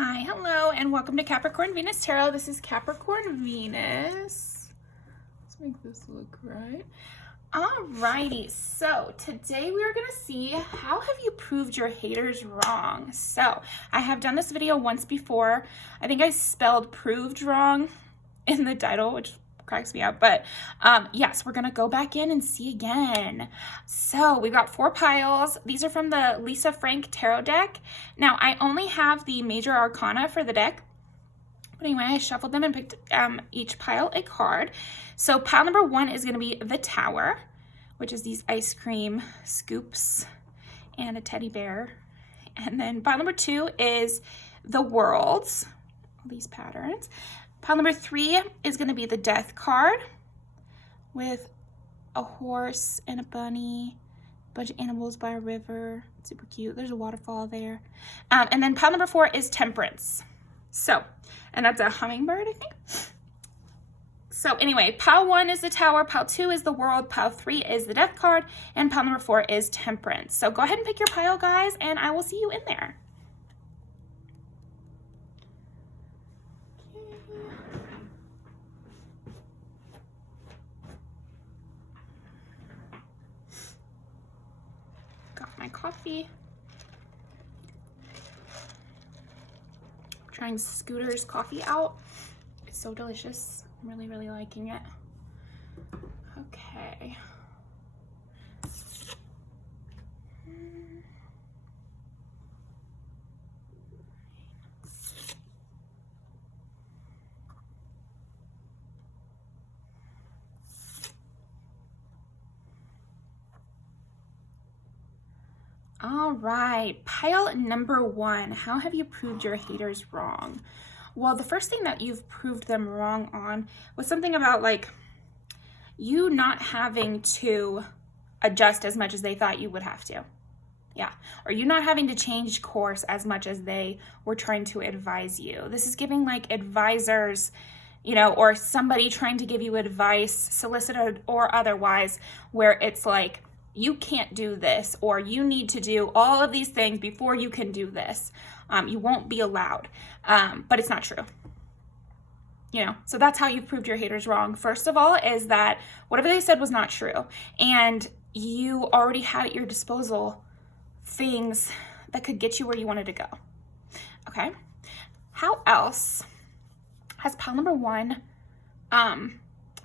Hi, hello, and welcome to Capricorn Venus Tarot. This is Capricorn Venus. Let's make this look right. Alrighty, so today we are going to see how have you proved your haters wrong. So I have done this video once before. I think I spelled proved wrong in the title, which cracks me up, but yes, we're gonna go back in and see again. So we've got 4 piles. These are from the Lisa Frank tarot deck. Now I only have the major arcana for the deck, but anyway, I shuffled them and picked each pile a card. So pile number 1 is gonna be the Tower, which is these ice cream scoops and a teddy bear. And then pile number 2 is the Worlds, all these patterns. Pile number 3 is going to be the Death card with a horse and a bunny, a bunch of animals by a river. Super cute. There's a waterfall there. And then pile number 4 is Temperance. So, and that's a hummingbird, I think. So anyway, pile 1 is the Tower, pile 2 is the World, pile 3 is the Death card, and pile number 4 is Temperance. So go ahead and pick your pile, guys, and I will see you in there. My coffee. Trying Scooter's coffee out. It's so delicious. I'm really, really liking it. Okay. All right, pile number 1. How have you proved your haters wrong? Well, the first thing that you've proved them wrong on was something about like you not having to adjust as much as they thought you would have to. Yeah, or you not having to change course as much as they were trying to advise you. This is giving like advisors, you know, or somebody trying to give you advice, solicited or otherwise, where it's like, you can't do this, or you need to do all of these things before you can do this. You won't be allowed, but it's not true. You know, so that's how you've proved your haters wrong. First of all, is that whatever they said was not true, and you already had at your disposal things that could get you where you wanted to go. Okay. How else has pile number 1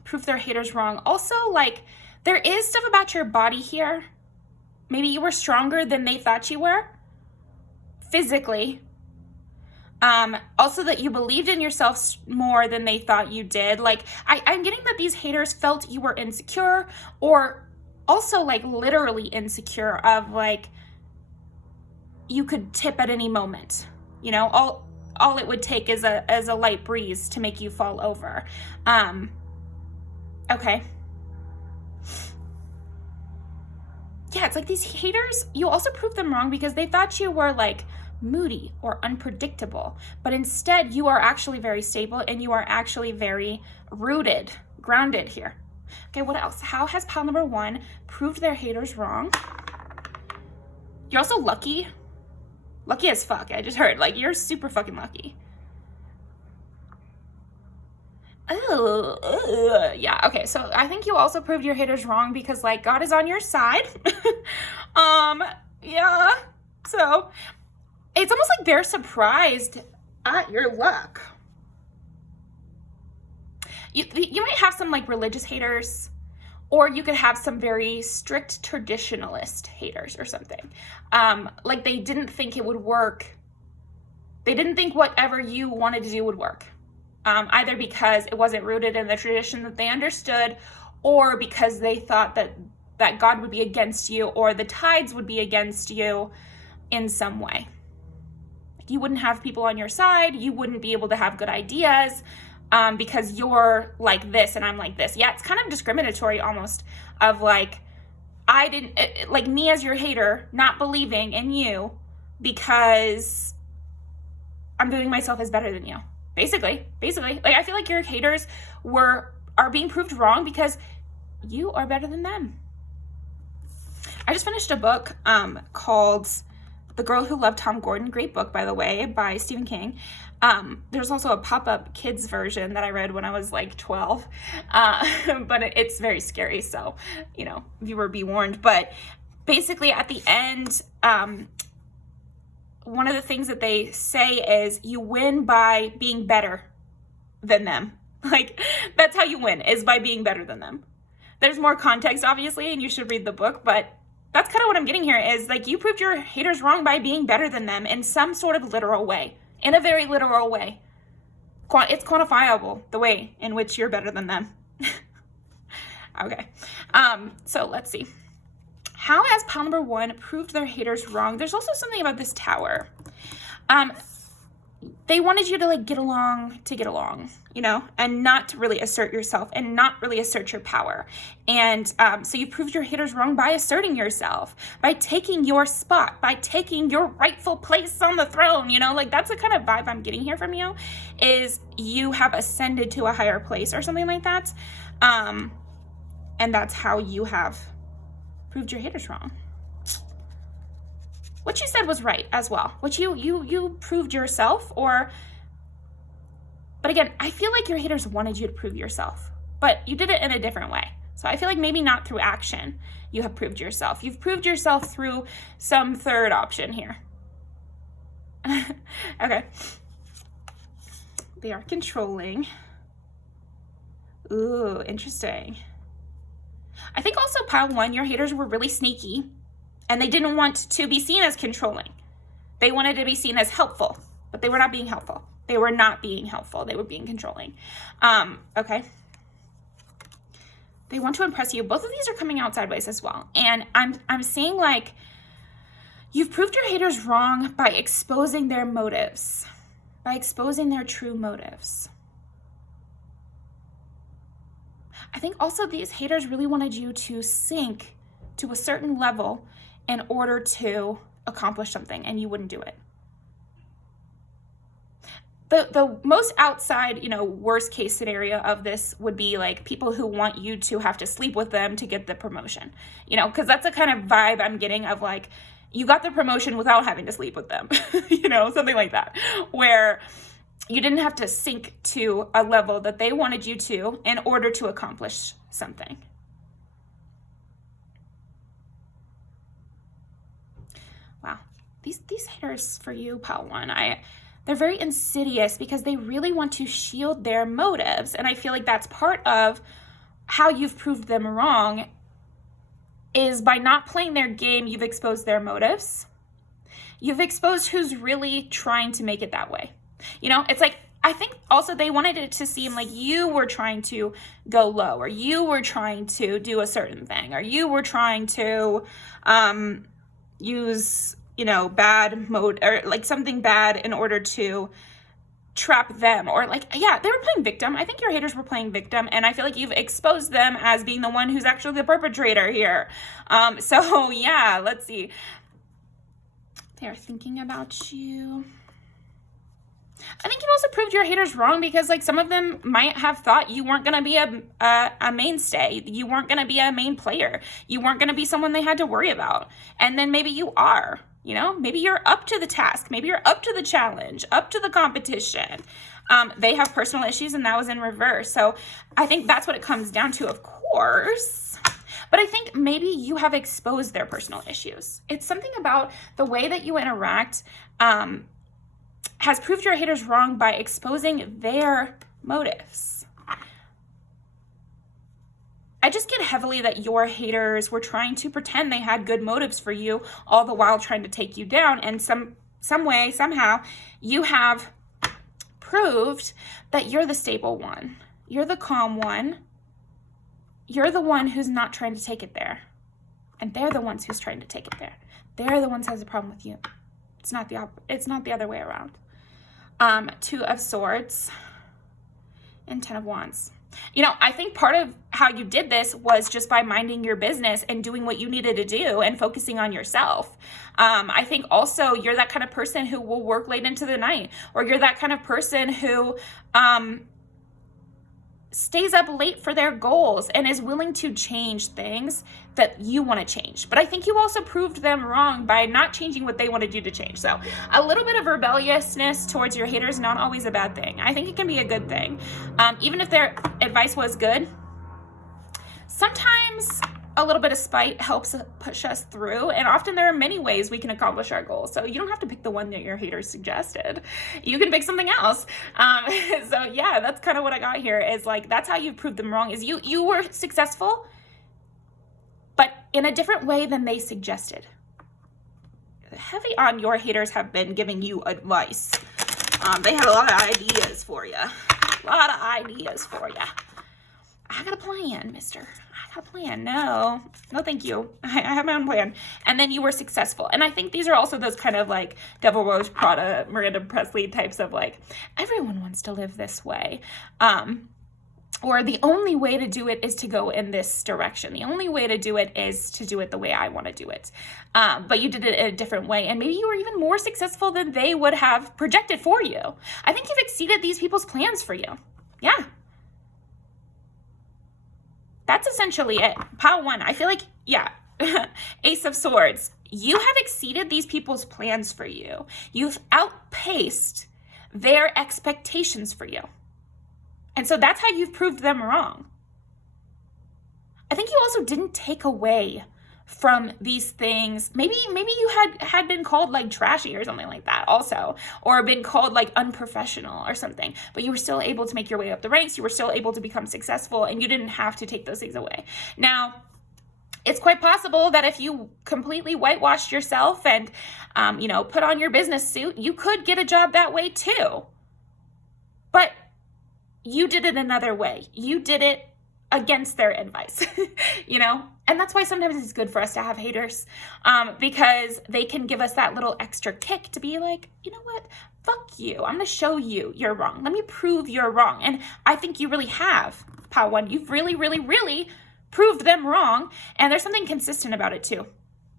proved their haters wrong? Also, like, there is stuff about your body here. Maybe you were stronger than they thought you were, physically. Also that you believed in yourself more than they thought you did. Like, I'm getting that these haters felt you were insecure, or also like literally insecure of like, you could tip at any moment. You know, all it would take is a light breeze to make you fall over. Okay. Yeah, it's like these haters, you also proved them wrong because they thought you were like moody or unpredictable, but instead you are actually very stable and you are actually very rooted, grounded here. Okay, what else? How has pile number 1 proved their haters wrong? You're also lucky. Lucky as fuck, I just heard. Like, you're super fucking lucky. Yeah, okay, so I think you also proved your haters wrong because like God is on your side. Yeah, so it's almost like they're surprised at your luck. You might have some like religious haters, or you could have some very strict traditionalist haters or something. Like they didn't think it would work. They didn't think whatever you wanted to do would work. Either because it wasn't rooted in the tradition that they understood, or because they thought that God would be against you, or the tides would be against you in some way. You wouldn't have people on your side. You wouldn't be able to have good ideas because you're like this and I'm like this. Yeah, it's kind of discriminatory almost, of like, like me as your hater not believing in you because I'm viewing myself as better than you. Basically, like I feel like your haters are being proved wrong because you are better than them. I just finished a book called The Girl Who Loved Tom Gordon, great book, by the way, by Stephen King. There's also a pop-up kids version that I read when I was like 12, but it's very scary, so, you know, viewer be warned. But basically at the end, one of the things that they say is you win by being better than them. Like, that's how you win, is by being better than them. There's more context, obviously, and you should read the book, but that's kind of what I'm getting here, is like you proved your haters wrong by being better than them in some sort of literal way, in a very literal way. It's quantifiable, the way in which you're better than them. Okay, so let's see. How has pile number 1 proved their haters wrong? There's also something about this Tower. They wanted you to like get along, you know, and not to really assert yourself and not really assert your power. And so you proved your haters wrong by asserting yourself, by taking your spot, by taking your rightful place on the throne, you know, like that's the kind of vibe I'm getting here from you, is you have ascended to a higher place or something like that. And that's how you have proved your haters wrong. What you said was right as well. What you proved yourself, but again, I feel like your haters wanted you to prove yourself, but you did it in a different way. So I feel like maybe not through action you have proved yourself. You've proved yourself through some third option here. Okay. They are controlling. Ooh, interesting. I think also pile 1, your haters were really sneaky. And they didn't want to be seen as controlling. They wanted to be seen as helpful, but they were not being helpful. They were not being helpful. They were being controlling. Okay. They want to impress you. Both of these are coming out sideways as well. And I'm seeing like you've proved your haters wrong by exposing their motives, by exposing their true motives. I think also these haters really wanted you to sink to a certain level in order to accomplish something, and you wouldn't do it. The most outside, you know, worst case scenario of this would be like people who want you to have to sleep with them to get the promotion, you know, because that's the kind of vibe I'm getting of like, you got the promotion without having to sleep with them, you know, something like that, where you didn't have to sink to a level that they wanted you to in order to accomplish something. Wow, these haters for you, pile 1, they're very insidious because they really want to shield their motives, and I feel like that's part of how you've proved them wrong, is by not playing their game, you've exposed their motives. You've exposed who's really trying to make it that way. You know, it's like, I think also they wanted it to seem like you were trying to go low, or you were trying to do a certain thing, or you were trying to use, you know, bad mode or like something bad in order to trap them, or like, yeah, they were playing victim. I think your haters were playing victim, and I feel like you've exposed them as being the one who's actually the perpetrator here. So yeah, let's see. They are thinking about you. I think you've also proved your haters wrong because like some of them might have thought you weren't going to be a mainstay. You weren't going to be a main player. You weren't going to be someone they had to worry about. And then maybe you are, you know, maybe you're up to the task. Maybe you're up to the challenge, up to the competition. They have personal issues, and that was in reverse. So I think that's what it comes down to, of course. But I think maybe you have exposed their personal issues. It's something about the way that you interact, has proved your haters wrong by exposing their motives. I just get heavily that your haters were trying to pretend they had good motives for you, all the while trying to take you down. And some way, somehow, you have proved that you're the stable one. You're the calm one. You're the one who's not trying to take it there. And they're the ones who's trying to take it there. They're the ones who has a problem with you. It's not the other way around. 2 of Swords and 10 of Wands. You know, I think part of how you did this was just by minding your business and doing what you needed to do and focusing on yourself. I think also you're that kind of person who will work late into the night, or you're that kind of person who stays up late for their goals and is willing to change things that you want to change. But I think you also proved them wrong by not changing what they wanted you to change. So a little bit of rebelliousness towards your haters, not always a bad thing. I think it can be a good thing. Even if their advice was good, sometimes a little bit of spite helps push us through, and often there are many ways we can accomplish our goals. So you don't have to pick the one that your haters suggested. You can pick something else. So yeah, that's kind of what I got here, is like, that's how you proved them wrong, is you were successful, but in a different way than they suggested. Heavy on your haters have been giving you advice. They had a lot of ideas for you. I got a plan, mister. I got a plan. No, thank you. I have my own plan. And then you were successful. And I think these are also those kind of like Devil Wears Prada, Miranda Presley types of like, everyone wants to live this way. Or the only way to do it is to go in this direction. The only way to do it is to do it the way I want to do it. But you did it in a different way. And maybe you were even more successful than they would have projected for you. I think you've exceeded these people's plans for you. Yeah. That's essentially it. Pile 1. I feel like, yeah, Ace of Swords. You have exceeded these people's plans for you. You've outpaced their expectations for you. And so that's how you've proved them wrong. I think you also didn't take away from these things. Maybe you had been called like trashy or something like that also, or been called like unprofessional or something, but you were still able to make your way up the ranks. You were still able to become successful, and you didn't have to take those things away. Now, it's quite possible that if you completely whitewashed yourself and, put on your business suit, you could get a job that way too. But you did it another way. You did it against their advice, And that's why sometimes it's good for us to have haters, because they can give us that little extra kick to be like, you know what? Fuck you. I'm going to show you you're wrong. Let me prove you're wrong. And I think you really have, Pile 1. You've really, really, really proved them wrong. And there's something consistent about it too.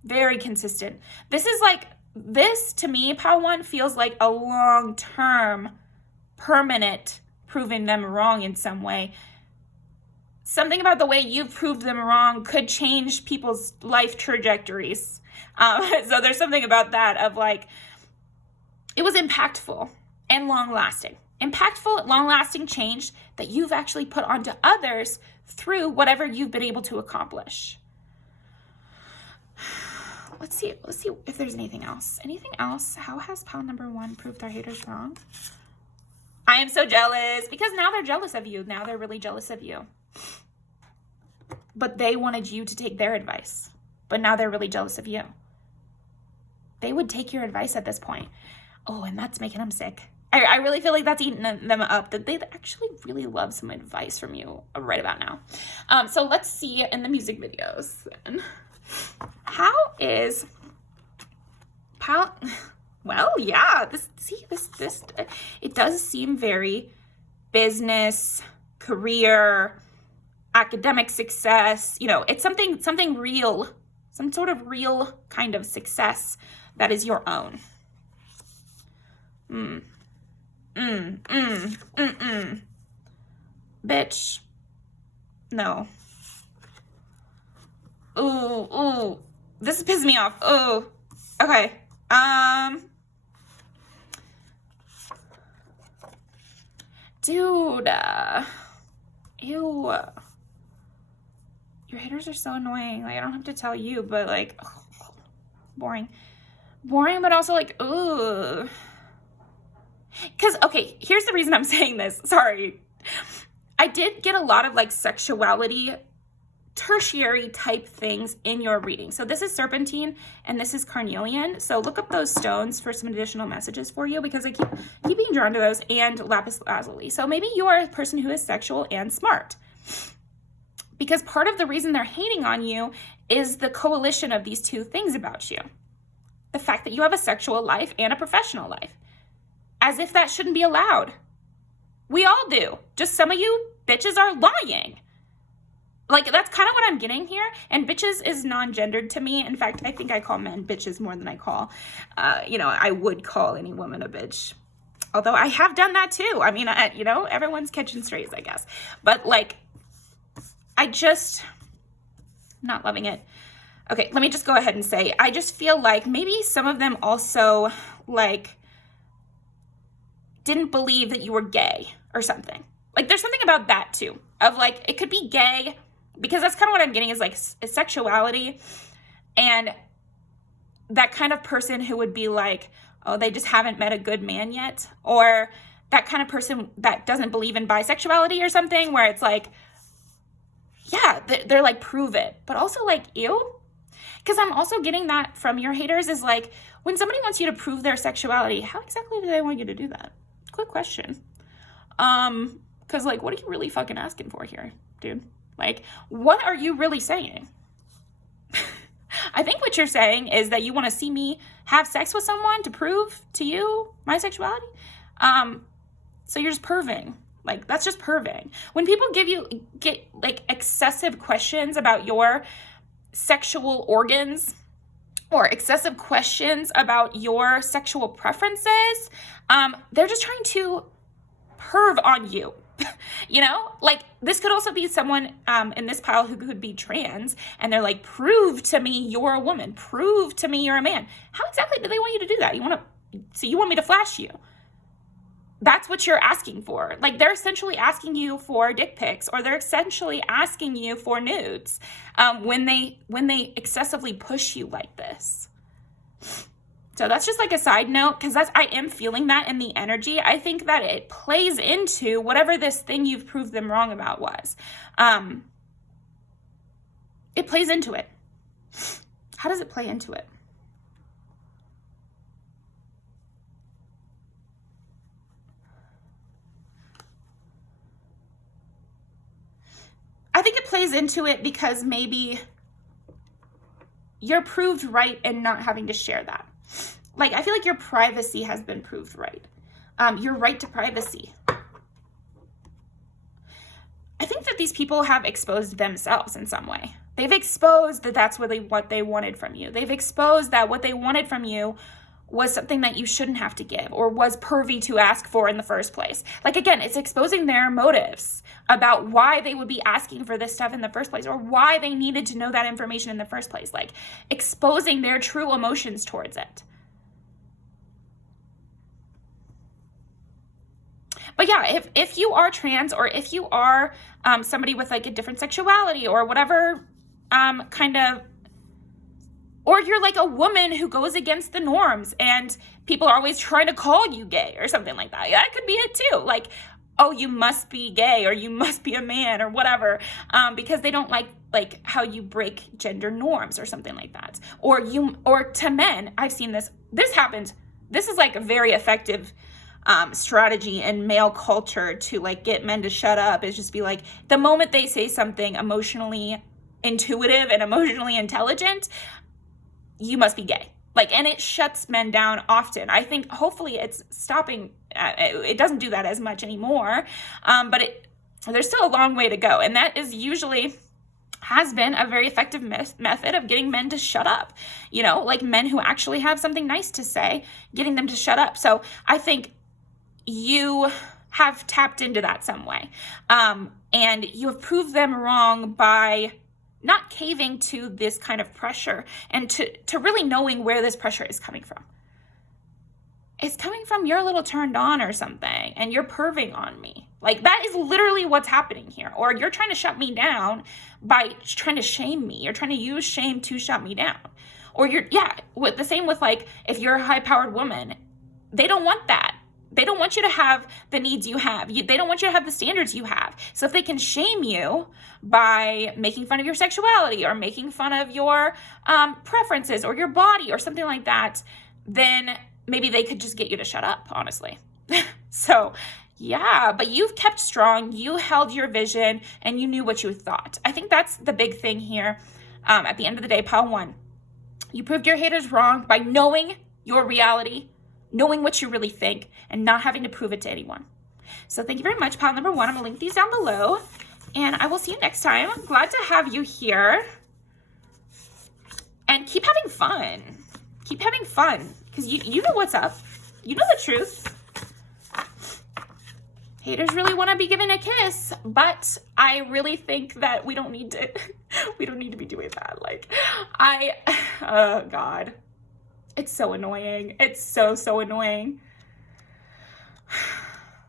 Very consistent. This to me, Pile 1, feels like a long-term, permanent proving them wrong in some way. Something about the way you've proved them wrong could change people's life trajectories. So there's something about that of like, it was impactful and long-lasting. Impactful, long-lasting change that you've actually put onto others through whatever you've been able to accomplish. Let's see if there's anything else. Anything else? How has pile number 1 proved their haters wrong? I am so jealous, because now they're jealous of you. Now they're really jealous of you. But they wanted you to take their advice. But now they're really jealous of you. They would take your advice at this point. Oh, and that's making them sick. I really feel like that's eating them up, that they actually really love some advice from you right about now. So let's see in the music videos then. How is pile... Well, yeah, this it does seem very business, career, academic success. It's something real, some sort of real kind of success that is your own. Bitch. No. Ooh. This is pissing me off. Ooh. Okay. Dude, ew. Your haters are so annoying. Like, I don't have to tell you, but like, boring, but also like, ooh. Because, okay, here's the reason I'm saying this. Sorry. I did get a lot of like sexuality, tertiary type things in your reading. So this is serpentine and this is carnelian. So look up those stones for some additional messages for you, because I keep being drawn to those, and lapis lazuli. So maybe you are a person who is sexual and smart, because part of the reason they're hating on you is the coalition of these two things about you. The fact that you have a sexual life and a professional life. As if that shouldn't be allowed. We all do. Just some of you bitches are lying. Like, that's kind of what I'm getting here. And bitches is non-gendered to me. In fact, I think I call men bitches more than I call, I would call any woman a bitch. Although I have done that too. I mean, you know, everyone's catching strays, I guess. But like, I'm not loving it. Okay, let me just go ahead and say, I just feel like maybe some of them also like didn't believe that you were gay or something. Like there's something about that too, of like, it could be gay, because that's kind of what I'm getting is like sexuality, and that kind of person who would be like, oh, they just haven't met a good man yet, or that kind of person that doesn't believe in bisexuality or something, where it's like, yeah, they're like, prove it, but also like, ew. Because I'm also getting that from your haters is like, when somebody wants you to prove their sexuality, how exactly do they want you to do that? Quick question. Because like, what are you really fucking asking for here, dude? Like, what are you really saying? I think what you're saying is that you want to see me have sex with someone to prove to you my sexuality. So you're just perving. Like, that's just perving. When people get like excessive questions about your sexual organs, or excessive questions about your sexual preferences, they're just trying to perv on you. You know, like this could also be someone in this pile who could be trans, and they're like, prove to me you're a woman, prove to me you're a man. How exactly do they want you to do that? You want me to flash you? That's what you're asking for. Like, they're essentially asking you for dick pics, or they're essentially asking you for nudes when they excessively push you like this. So that's just like a side note, because I am feeling that in the energy. I think that it plays into whatever this thing you've proved them wrong about was. It plays into it. How does it play into it? I think it plays into it because maybe you're proved right in not having to share that. Like, I feel like your privacy has been proved right. Your right to privacy. I think that these people have exposed themselves in some way. They've exposed that that's what they wanted from you. They've exposed that what they wanted from you was something that you shouldn't have to give, or was pervy to ask for in the first place. Like, again, it's exposing their motives about why they would be asking for this stuff in the first place, or why they needed to know that information in the first place. Like, exposing their true emotions towards it. But yeah, if you are trans, or if you are somebody with like a different sexuality, or whatever kind of, or you're like a woman who goes against the norms and people are always trying to call you gay or something like that. That could be it too. like, oh, you must be gay, or you must be a man, or whatever, because they don't like how you break gender norms or something like that. Or to men, I've seen this happens. This is like a very effective strategy in male culture to like get men to shut up, is just be like, the moment they say something emotionally intuitive and emotionally intelligent, you must be gay. Like, and it shuts men down often. I think hopefully it's stopping. It doesn't do that as much anymore, but there's still a long way to go. And that is usually has been a very effective method of getting men to shut up. You know, like men who actually have something nice to say, getting them to shut up. So I think you have tapped into that some way. And you have proved them wrong by not caving to this kind of pressure, and to really knowing where this pressure is coming from. It's coming from you're a little turned on or something, and you're perving on me. Like, that is literally what's happening here. Or you're trying to shut me down by trying to shame me. You're trying to use shame to shut me down. Or the same with like, if you're a high-powered woman, they don't want that. They don't want you to have the needs you have. They don't want you to have the standards you have. So if they can shame you by making fun of your sexuality, or making fun of your preferences, or your body, or something like that, then maybe they could just get you to shut up, honestly. So yeah, but you've kept strong. You held your vision, and you knew what you thought. I think that's the big thing here. At the end of the day, pile one, you proved your haters wrong by knowing your reality, knowing what you really think, and not having to prove it to anyone. So thank you very much, pile number one. I'm gonna link these down below, and I will see you next time. I'm glad to have you here, and keep having fun. Keep having fun, because you know what's up. You know the truth. Haters really want to be given a kiss, but I really think that we don't need to, we don't need to be doing that. Like, oh God, it's so annoying. It's so, so annoying.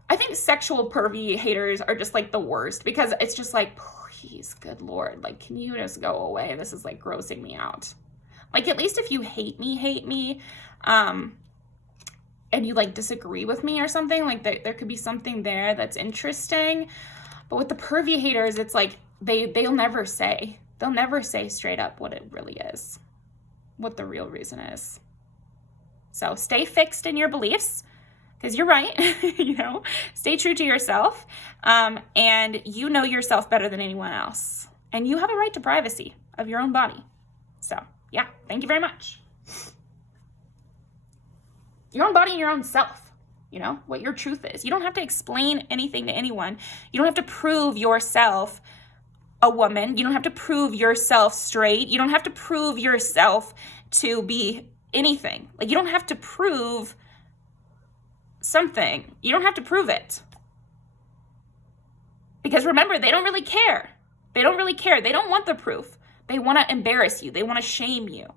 I think sexual pervy haters are just like the worst, because it's just like, please, good Lord, like, can you just go away? This is like grossing me out. Like, at least if you hate me, and you like disagree with me or something, like there could be something there that's interesting. But with the pervy haters, it's like they'll never say straight up what it really is, what the real reason is. So stay fixed in your beliefs, because you're right. You know, stay true to yourself, and you know yourself better than anyone else, and you have a right to privacy of your own body. So yeah, thank you very much. Your own body and your own self, you know, what your truth is. You don't have to explain anything to anyone. You don't have to prove yourself a woman. You don't have to prove yourself straight. You don't have to prove yourself to be anything. Like, you don't have to prove something. You don't have to prove it. Because remember, they don't really care. They don't really care. They don't want the proof. They want to embarrass you. They want to shame you.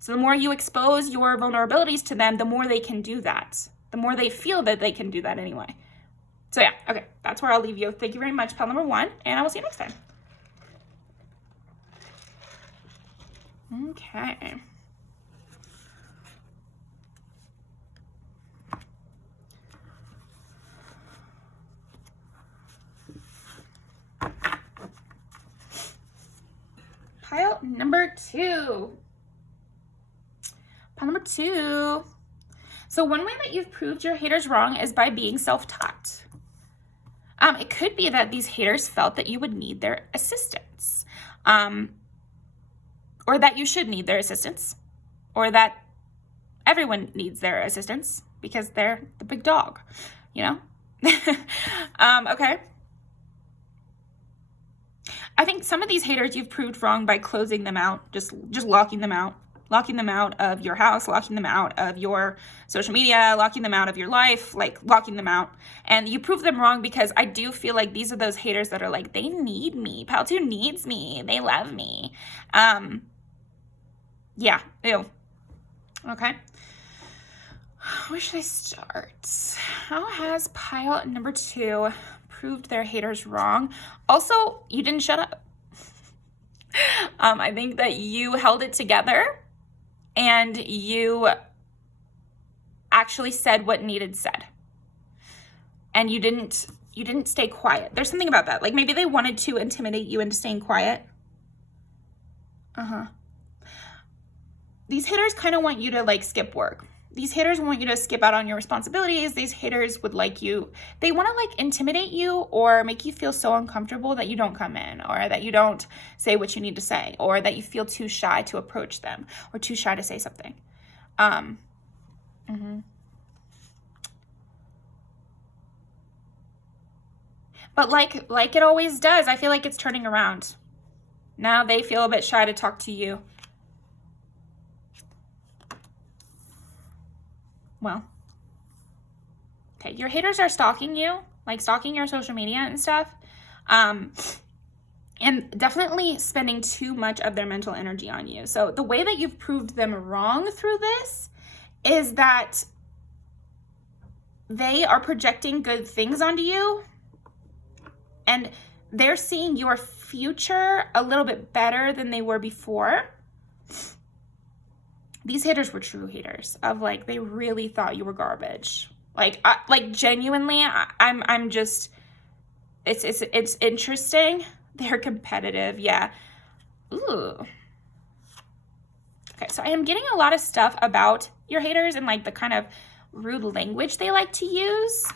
So the more you expose your vulnerabilities to them, the more they can do that. The more they feel that they can do that anyway. So yeah, okay, that's where I'll leave you. Thank you very much, pile number 1, and I will see you next time. Okay. Pile number 2. Pile number 2. So one way that you've proved your haters wrong is by being self-taught. It could be that these haters felt that you would need their assistance, or that you should need their assistance, or that everyone needs their assistance because they're the big dog, you know? Okay. I think some of these haters you've proved wrong by closing them out, just locking them out of your house, locking them out of your social media, locking them out of your life, like locking them out. And you prove them wrong because I do feel like these are those haters that are like, they need me. Pal 2 needs me. They love me. Yeah, ew. Okay. Where should I start? How has pile number 2 proved their haters wrong? Also, you didn't shut up. I think that you held it together and you actually said what needed said. And you didn't stay quiet. There's something about that. Like, maybe they wanted to intimidate you into staying quiet. These haters kind of want you to like skip work. These haters want you to skip out on your responsibilities. These haters would like you, they want to like intimidate you or make you feel so uncomfortable that you don't come in, or that you don't say what you need to say, or that you feel too shy to approach them or too shy to say something. But like it always does, I feel like it's turning around. Now they feel a bit shy to talk to you. Well, okay, your haters are stalking you, like stalking your social media and stuff, and definitely spending too much of their mental energy on you. So the way that you've proved them wrong through this is that they are projecting good things onto you, and they're seeing your future a little bit better than they were before. These haters were true haters of like, they really thought you were garbage. Like genuinely, I'm just, it's interesting. They're competitive. Yeah. Ooh. Okay. So I am getting a lot of stuff about your haters and like the kind of rude language they like to use,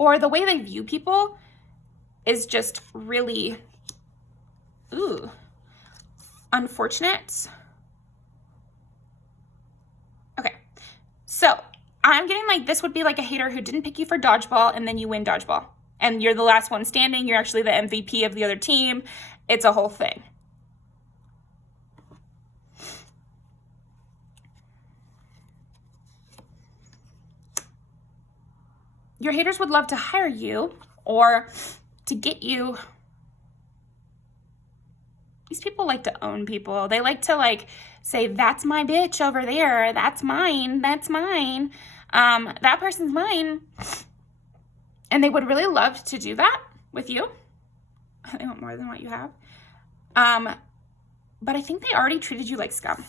or the way they view people is just really, unfortunate. So I'm getting like, this would be like a hater who didn't pick you for dodgeball and then you win dodgeball. And you're the last one standing. You're actually the MVP of the other team. It's a whole thing. your haters would love to hire you or to get you. These people like to own people. They like to like say, that's my bitch over there. That's mine. That's mine. That person's mine. And they would really love to do that with you. They want more than what you have. But I think they already treated you like scum.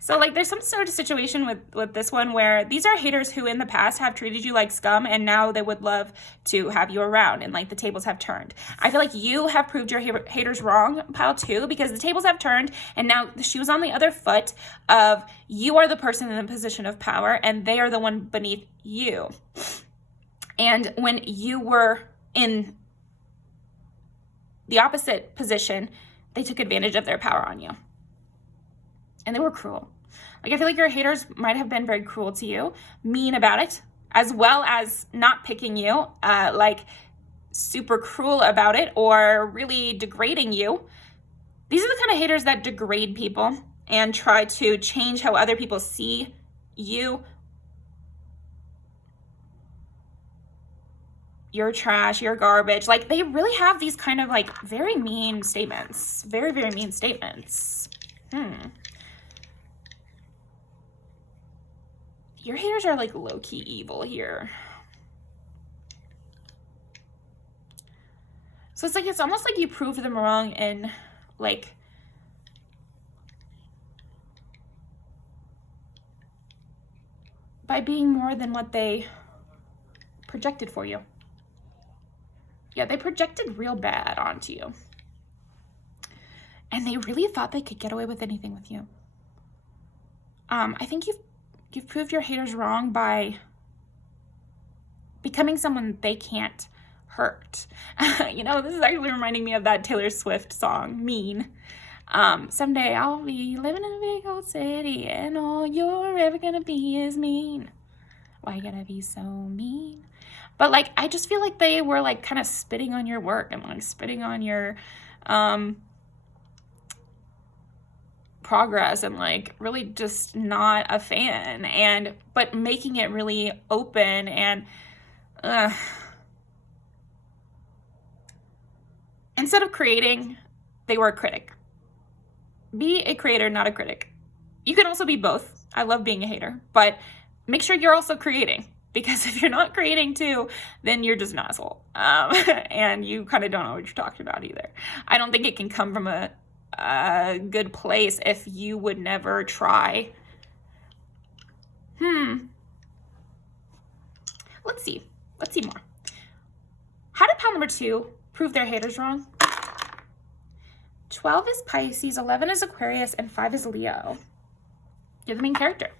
So like there's some sort of situation with this one where these are haters who in the past have treated you like scum, and now they would love to have you around, and like the tables have turned. I feel like you have proved your haters wrong, pile two, because the tables have turned and now the shoe's on the other foot of you are the person in the position of power and they are the one beneath you. And when you were in the opposite position, they took advantage of their power on you. And they were cruel. Like, I feel like your haters might have been very cruel to you, mean about it, as well as not picking you, like super cruel about it or really degrading you. These are the kind of haters that degrade people and try to change how other people see you. You're trash, you're garbage. Like, they really have these kind of like very mean statements. Very, very mean statements. Your haters are like low-key evil here. So it's like, it's almost like you proved them wrong in like, by being more than what they projected for you. Yeah, they projected real bad onto you. And they really thought they could get away with anything with you. I think you've proved your haters wrong by becoming someone they can't hurt. You know, this is actually reminding me of that Taylor Swift song, Mean. Someday I'll be living in a big old city and all you're ever gonna be is mean. Why you gotta be so mean? But like, I just feel like they were like kind of spitting on your work and like spitting on your progress and like really just not a fan, but making it really open and instead of creating, they were a critic. Be a creator, not a critic. You can also be both. I love being a hater, but make sure you're also creating, because if you're not creating too, then you're just an asshole. And you kind of don't know what you're talking about either. I don't think it can come from a good place if you would never try. Let's see more. How did pile number 2 prove their haters wrong? 12 is Pisces, 11 is Aquarius, and 5 is Leo. You're the main character.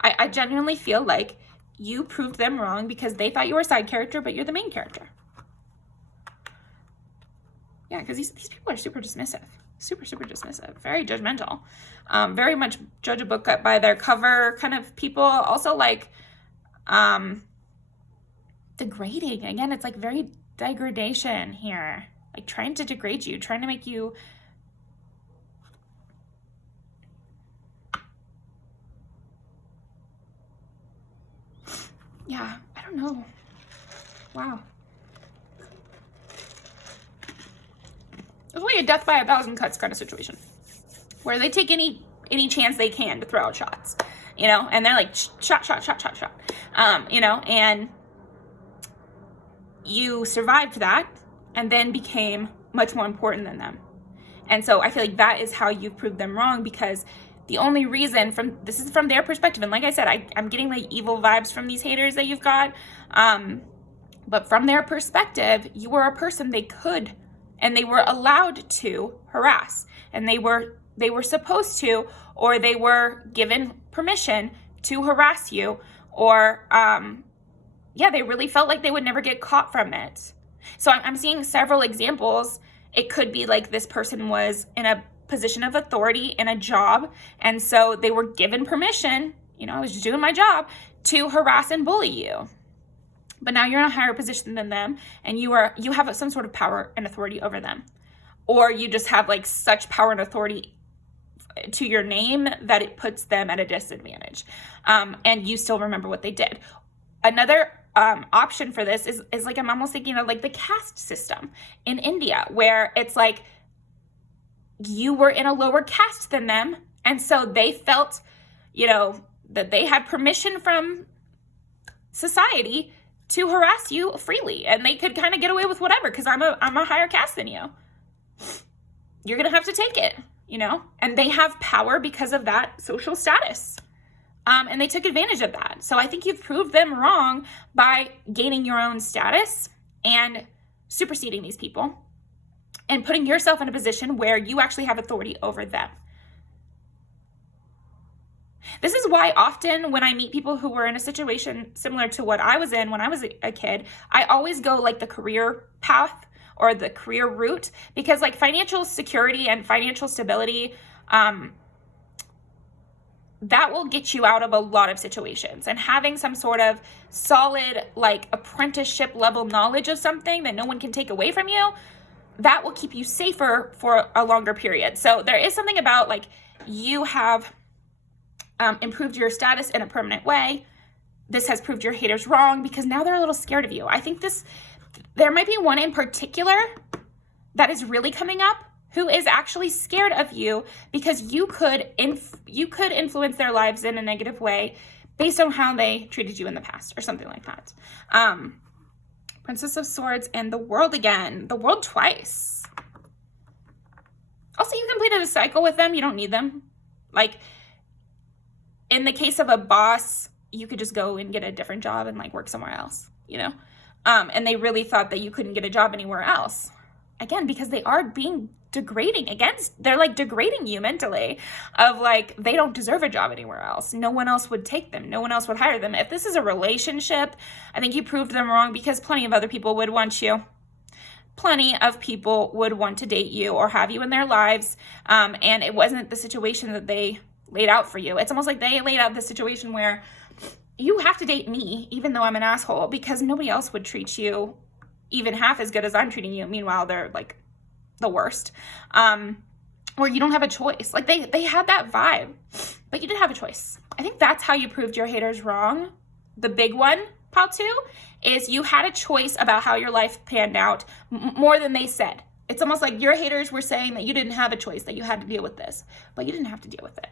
I genuinely feel like you proved them wrong because they thought you were a side character, but you're the main character. Yeah, because these people are super dismissive. Super, super dismissive. Very judgmental. Very much judge a book by their cover kind of people. Also like degrading. Again, it's like very degradation here. Like trying to degrade you, trying to make you yeah, I don't know. Wow. It's like a death by a thousand cuts kind of situation, where they take any chance they can to throw out shots, you know, and they're like shot, you know, and you survived that and then became much more important than them. And so I feel like that is how you've proved them wrong, because the only reason this is from their perspective. And like I said, I'm getting like evil vibes from these haters that you've got. But from their perspective, you were a person they could, and they were allowed to harass, and they were supposed to, or they were given permission to harass you, or, yeah, they really felt like they would never get caught from it. So I'm seeing several examples. It could be like this person was in a position of authority in a job, and so they were given permission, you know, I was just doing my job, to harass and bully you. But now you're in a higher position than them, and you have some sort of power and authority over them. Or you just have like such power and authority to your name that it puts them at a disadvantage. And you still remember what they did. another option for this is like, I'm almost thinking of like the caste system in India, where it's like you were in a lower caste than them. And so they felt, you know, that they had permission from society to harass you freely, and they could kind of get away with whatever because I'm a higher caste than you. You're going to have to take it, you know, and they have power because of that social status. And they took advantage of that. So I think you've proved them wrong by gaining your own status and superseding these people and putting yourself in a position where you actually have authority over them. This is why often when I meet people who were in a situation similar to what I was in when I was a kid, I always go like the career path or the career route, because like financial security and financial stability, that will get you out of a lot of situations. And having some sort of solid like apprenticeship level knowledge of something that no one can take away from you, that will keep you safer for a longer period. So there is something about like you have improved your status in a permanent way. This has proved your haters wrong because now they're a little scared of you. I think there might be one in particular that is really coming up who is actually scared of you because you could influence their lives in a negative way based on how they treated you in the past or something like that. Princess of Swords and the World again. The World twice. Also, you completed a cycle with them. You don't need them. Like, in the case of a boss, you could just go and get a different job and like work somewhere else, you know? And they really thought that you couldn't get a job anywhere else. Again, because they are being they're like degrading you mentally of like, they don't deserve a job anywhere else. No one else would take them. No one else would hire them. If this is a relationship, I think you proved them wrong because plenty of other people would want you. Plenty of people would want to date you or have you in their lives. And it wasn't the situation that they laid out for you. It's almost like they laid out the situation where you have to date me, even though I'm an asshole, because nobody else would treat you even half as good as I'm treating you. Meanwhile, they're like the worst. Or you don't have a choice. Like they had that vibe, but you didn't have a choice. I think that's how you proved your haters wrong. The big one, pile 2, is you had a choice about how your life panned out more than they said. It's almost like your haters were saying that you didn't have a choice, that you had to deal with this, but you didn't have to deal with it.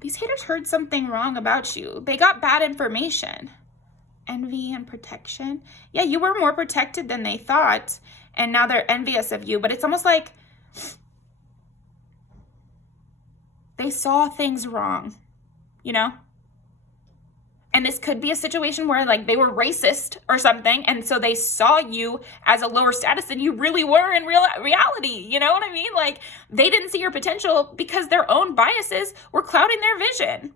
These haters heard something wrong about you. They got bad information. Envy and protection. Yeah, you were more protected than they thought, and now they're envious of you. But it's almost like they saw things wrong, you know? And this could be a situation where like they were racist or something, and so they saw you as a lower status than you really were in reality. You know what I mean? Like they didn't see your potential because their own biases were clouding their vision.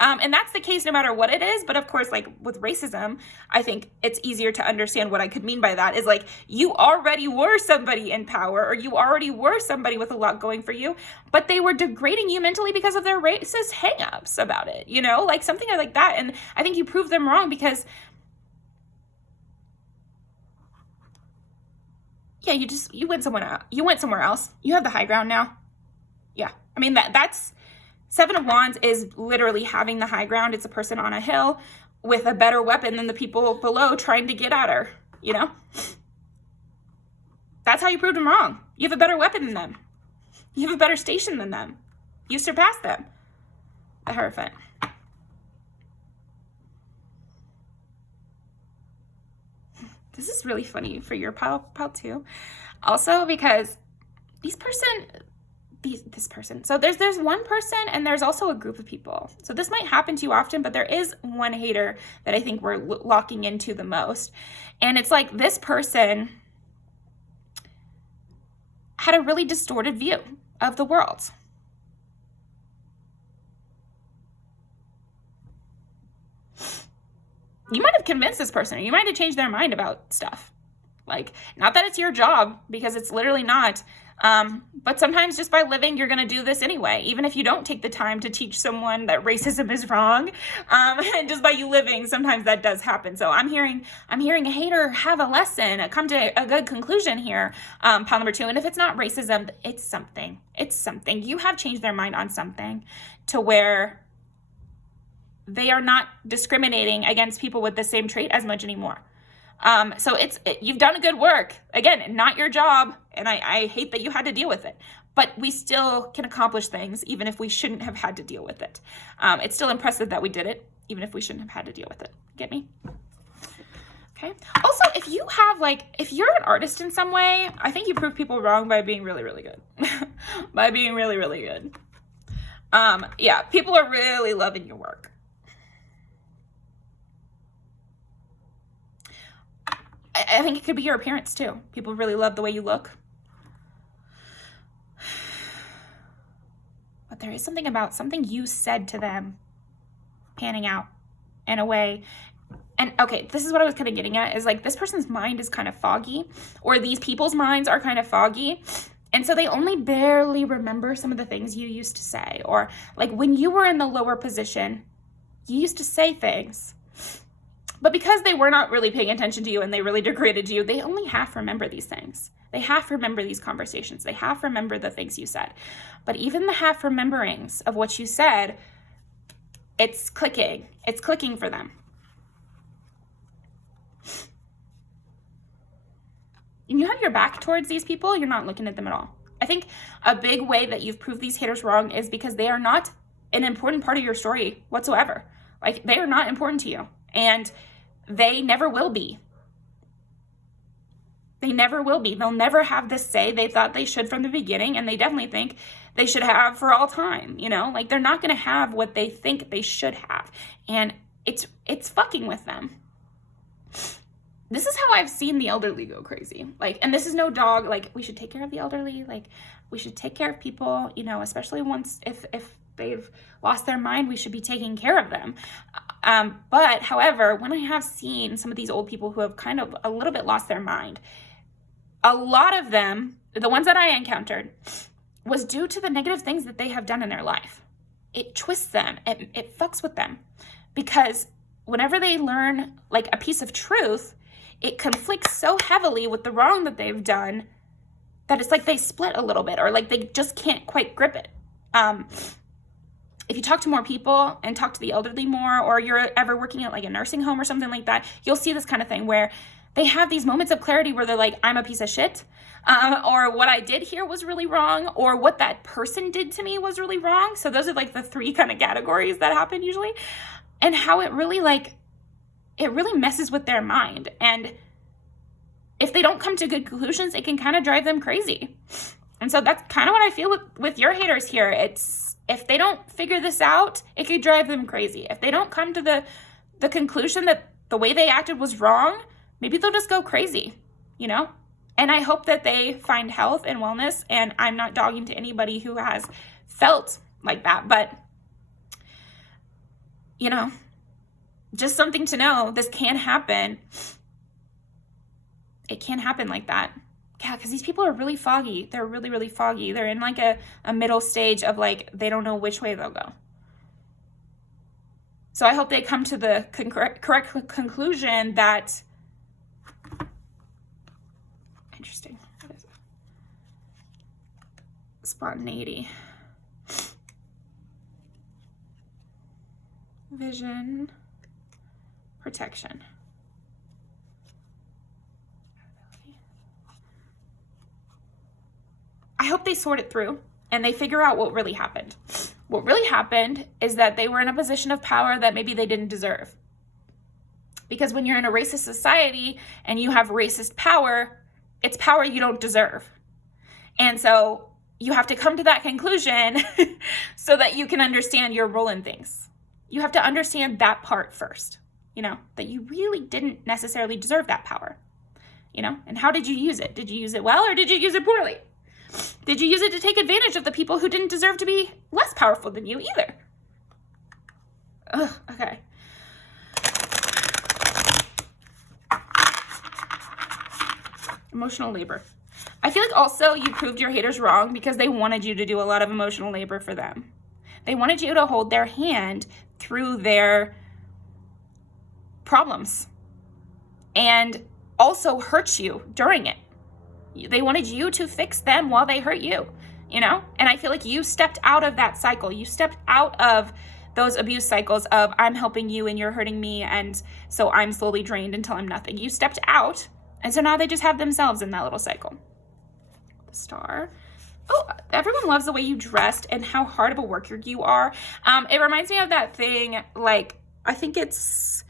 And that's the case no matter what it is. But of course, like with racism, I think it's easier to understand what I could mean by that is like you already were somebody in power, or you already were somebody with a lot going for you, but they were degrading you mentally because of their racist hangups about it, you know, like something like that. And I think you proved them wrong because, yeah, you went somewhere else. You went somewhere else. You have the high ground now. Yeah. I mean, that's 7 of Wands is literally having the high ground. It's a person on a hill with a better weapon than the people below trying to get at her, you know? That's how you proved them wrong. You have a better weapon than them. You have a better station than them. You surpassed them. The Hierophant. This is really funny for your pile 2. Also because this person. So there's one person and there's also a group of people. So this might happen to you often, but there is one hater that I think we're locking into the most. And it's like this person had a really distorted view of the world. You might have convinced this person, or you might have changed their mind about stuff. Like, not that it's your job, because it's literally not. But sometimes just by living, you're going to do this anyway, even if you don't take the time to teach someone that racism is wrong. And just by you living, sometimes that does happen. So I'm hearing a hater have a lesson, come to a good conclusion here. Pile number 2. And if it's not racism, it's something. It's something. You have changed their mind on something to where they are not discriminating against people with the same trait as much anymore. So you've done a good work. Again, not your job, and I hate that you had to deal with it, but we still can accomplish things even if we shouldn't have had to deal with it. It's still impressive that we did it, even if we shouldn't have had to deal with it. Get me? Okay. Also, if you're an artist in some way, I think you prove people wrong by being really, really good. By being really, really good. Yeah, people are really loving your work. I think it could be your appearance too. People really love the way you look. But there is something about something you said to them panning out in a way. And okay, this is what I was kind of getting at, is like this person's mind is kind of foggy, or these people's minds are kind of foggy. And so they only barely remember some of the things you used to say. Or like when you were in the lower position, you used to say things. But because they were not really paying attention to you and they really degraded you, they only half remember these things. They half remember these conversations. They half remember the things you said. But even the half rememberings of what you said, it's clicking. It's clicking for them. And you have your back towards these people, you're not looking at them at all. I think a big way that you've proved these haters wrong is because they are not an important part of your story whatsoever. Like, they are not important to you. And they never will be. They never will be. They'll never have this say they thought they should from the beginning, and they definitely think they should have for all time, you know? Like, they're not going to have what they think they should have. And it's fucking with them. This is how I've seen the elderly go crazy. Like, and this is no dog. Like, we should take care of the elderly. Like, we should take care of people, you know, especially once if they've lost their mind, we should be taking care of them. But however, when I have seen some of these old people who have kind of a little bit lost their mind, a lot of them, the ones that I encountered, was due to the negative things that they have done in their life. It twists them. It fucks with them. Because whenever they learn like a piece of truth, it conflicts so heavily with the wrong that they've done that it's like they split a little bit, or like they just can't quite grip it. If you talk to more people and talk to the elderly more, or you're ever working at like a nursing home or something like that, you'll see this kind of thing where they have these moments of clarity where they're like, I'm a piece of shit, or what I did here was really wrong, or what that person did to me was really wrong. So those are like the 3 kind of categories that happen usually, and how it really messes with their mind. And if they don't come to good conclusions, it can kind of drive them crazy. And so that's kind of what I feel with your haters here. It's, if they don't figure this out, it could drive them crazy. If they don't come to the conclusion that the way they acted was wrong, maybe they'll just go crazy, you know? And I hope that they find health and wellness, and I'm not dogging to anybody who has felt like that, but, you know, just something to know, this can happen. It can happen like that. Yeah, because these people are really foggy. They're really, really foggy. They're in like a middle stage of like, they don't know which way they'll go. So I hope they come to the correct conclusion that, interesting, what is it? Spontaneity. Vision. Protection. I hope they sort it through and they figure out what really happened. What really happened is that they were in a position of power that maybe they didn't deserve. Because when you're in a racist society and you have racist power, it's power you don't deserve. And so you have to come to that conclusion so that you can understand your role in things. You have to understand that part first, you know, that you really didn't necessarily deserve that power, you know, and how did you use it? Did you use it well, or did you use it poorly? Did you use it to take advantage of the people who didn't deserve to be less powerful than you either? Ugh, okay. Emotional labor. I feel like also you proved your haters wrong because they wanted you to do a lot of emotional labor for them. They wanted you to hold their hand through their problems and also hurt you during it. They wanted you to fix them while they hurt you, you know? And I feel like you stepped out of that cycle. You stepped out of those abuse cycles of I'm helping you and you're hurting me, and so I'm slowly drained until I'm nothing. You stepped out, and so now they just have themselves in that little cycle. The star. Oh, everyone loves the way you dressed and how hard of a worker you are. It reminds me of that thing, like, I think it's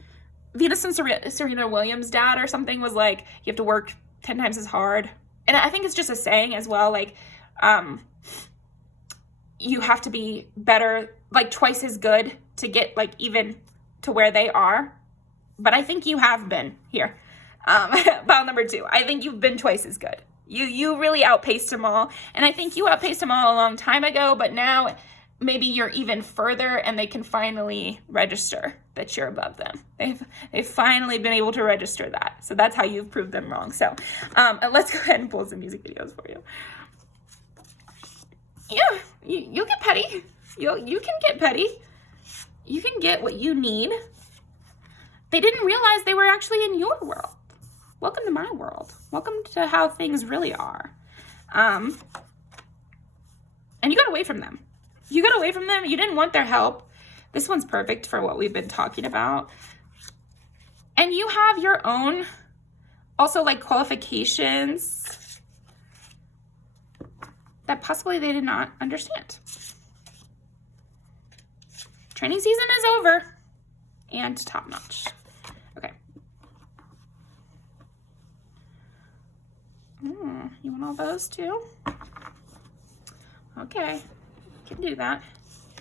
Venus and Serena Williams' dad or something was like, you have to work 10 times as hard. And I think it's just a saying as well, like, you have to be better, like twice as good to get like even to where they are. But I think you have been here. Pile number 2, I think you've been twice as good. You really outpaced them all. And I think you outpaced them all a long time ago, but now maybe you're even further and they can finally register that you're above them. They've finally been able to register that. So that's how you've proved them wrong. So let's go ahead and pull some music videos for you. Yeah, you'll get petty. You can get petty. You can get what you need. They didn't realize they were actually in your world. Welcome to my world. Welcome to how things really are. And you got away from them. You got away from them. You didn't want their help. This one's perfect for what we've been talking about. And you have your own, also like qualifications that possibly they did not understand. Training season is over and top notch. Okay. You want all those too? Okay. Can do that.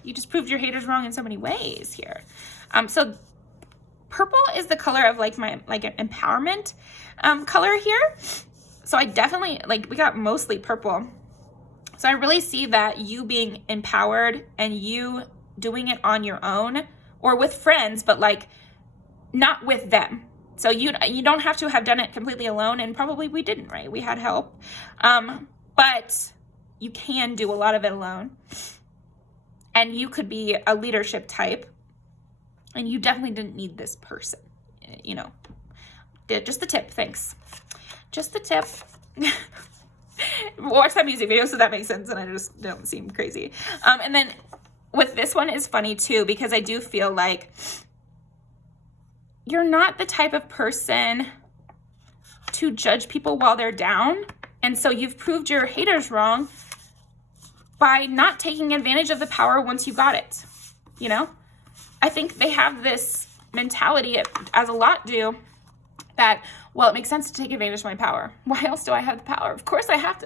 You just proved your haters wrong in so many ways here. So purple is the color of like my empowerment color here. So I definitely we got mostly purple. So I really see that you being empowered and you doing it on your own or with friends, but like not with them. So you don't have to have done it completely alone, and probably we didn't, right? We had help. But you can do a lot of it alone. And you could be a leadership type, and you definitely didn't need this person, you know. Just the tip, thanks. Just the tip. Watch that music video so that makes sense and I just don't seem crazy. And then with this one is funny too, because I do feel like you're not the type of person to judge people while they're down. And so you've proved your haters wrong by not taking advantage of the power once you got it, you know? I think they have this mentality, as a lot do, that, well, it makes sense to take advantage of my power. Why else do I have the power? Of course I have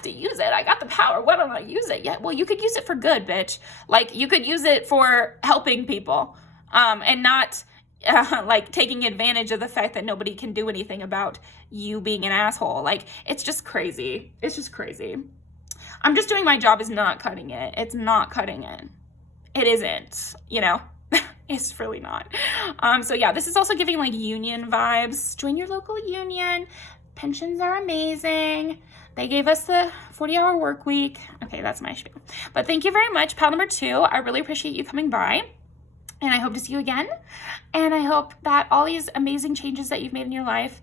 to use it. I got the power. Why don't I use it yet? Well, you could use it for good, bitch. Like, you could use it for helping people, and not like taking advantage of the fact that nobody can do anything about you being an asshole. Like, it's just crazy. It's just crazy. I'm just doing my job is not cutting it. It's not cutting it. It isn't, you know? It's really not. So yeah, this is also giving like union vibes. Join your local union. Pensions are amazing. They gave us the 40-hour work week. Okay, that's my spiel. But thank you very much, pal number 2. I really appreciate you coming by. And I hope to see you again. And I hope that all these amazing changes that you've made in your life,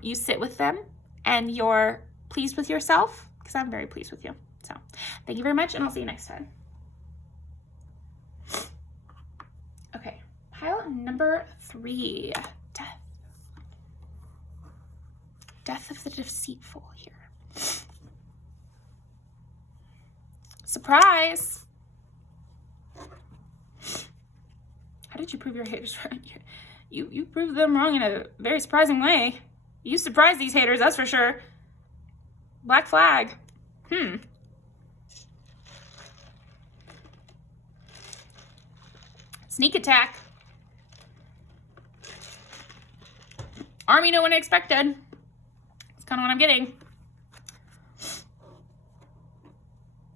you sit with them and you're pleased with yourself, because I'm very pleased with you. So thank you very much, and I'll see you next time. Okay, pile number 3, death. Death of the deceitful here. Surprise! How did you prove your haters wrong? You proved them wrong in a very surprising way. You surprised these haters, that's for sure. Black flag. Sneak attack. Army no one expected. That's kind of what I'm getting.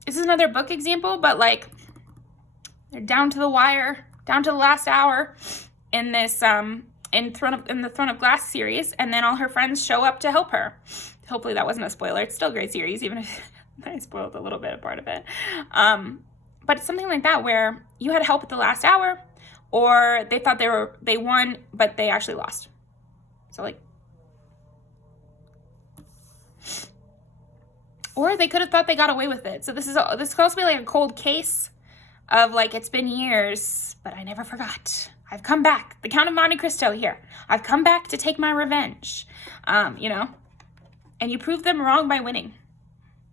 This is another book example, but like they're down to the wire, down to the last hour in this in the Throne of Glass series, and then all her friends show up to help her. Hopefully that wasn't a spoiler. It's still a great series, even if I spoiled a little bit of part of it. But it's something like that where you had help at the last hour, or they thought they won, but they actually lost. So like, or they could have thought they got away with it. So this could also be like a cold case of like, it's been years, but I never forgot. I've come back. The Count of Monte Cristo here. I've come back to take my revenge. You know, and you proved them wrong by winning.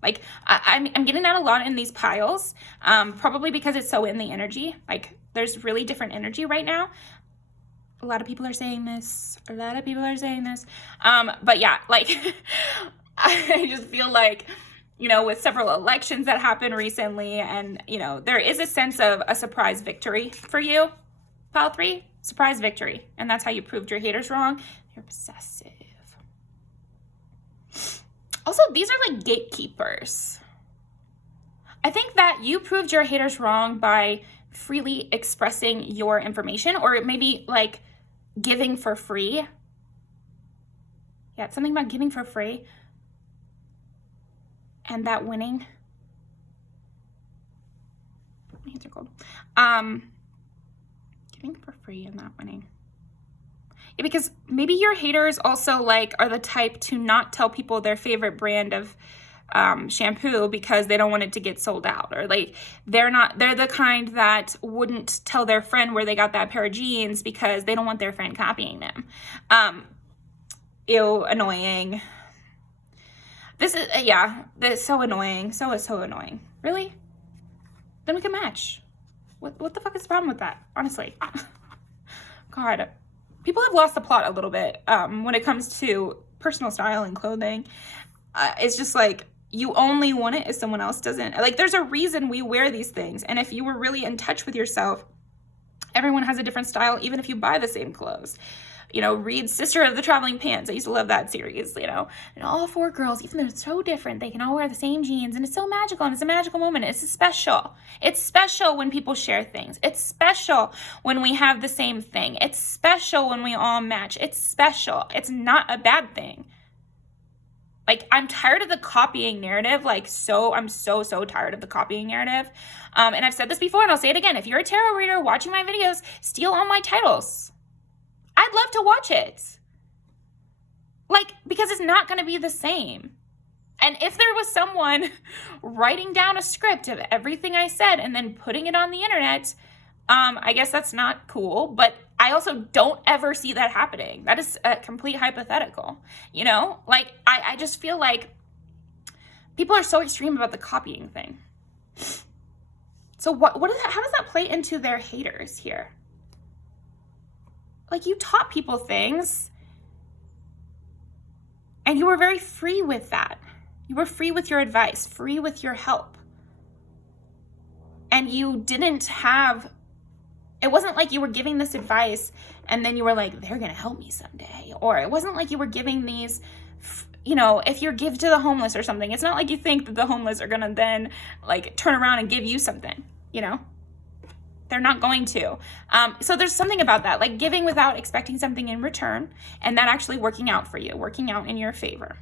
Like, I'm getting that a lot in these piles, probably because it's so in the energy. Like, there's really different energy right now. A lot of people are saying this. But yeah, like, I just feel like, you know, with several elections that happened recently, and, you know, there is a sense of a surprise victory for you. Pile 3, surprise victory. And that's how you proved your haters wrong. You're possessive. Also, these are like gatekeepers. I think that you proved your haters wrong by freely expressing your information, or maybe like giving for free. Yeah, it's something about giving for free and that winning. My hands are cold. Giving for free and that winning. Yeah, because maybe your haters also like are the type to not tell people their favorite brand of shampoo because they don't want it to get sold out, or like they're the kind that wouldn't tell their friend where they got that pair of jeans because they don't want their friend copying them. Ew, annoying. This is so annoying. So annoying. Really? Then we can match. What the fuck is the problem with that? Honestly. God. People have lost the plot a little bit when it comes to personal style and clothing. It's just like, you only want it if someone else doesn't. Like, there's a reason we wear these things. And if you were really in touch with yourself, everyone has a different style, even if you buy the same clothes. You know, read Sister of the Traveling Pants. I used to love that series, you know. And all 4 girls, even though they're so different, they can all wear the same jeans. And it's so magical, and it's a magical moment. It's special. It's special when people share things. It's special when we have the same thing. It's special when we all match. It's special. It's not a bad thing. Like, I'm tired of the copying narrative. Like, I'm so tired of the copying narrative. And I've said this before, and I'll say it again. If you're a tarot reader watching my videos, steal all my titles. I'd love to watch it. Like, because it's not going to be the same. And if there was someone writing down a script of everything I said and then putting it on the internet, I guess that's not cool. But I also don't ever see that happening. That is a complete hypothetical. You know, like, I just feel like people are so extreme about the copying thing. So how does that play into their haters here? Like, you taught people things, and you were very free with that. You were free with your advice, free with your help. And you didn't have, it wasn't like you were giving this advice and then you were like, they're going to help me someday. Or it wasn't like you were giving these, you know, if you give to the homeless or something, it's not like you think that the homeless are going to then like turn around and give you something, you know? They're not going to. So there's something about that, like giving without expecting something in return, and that actually working out for you, working out in your favor.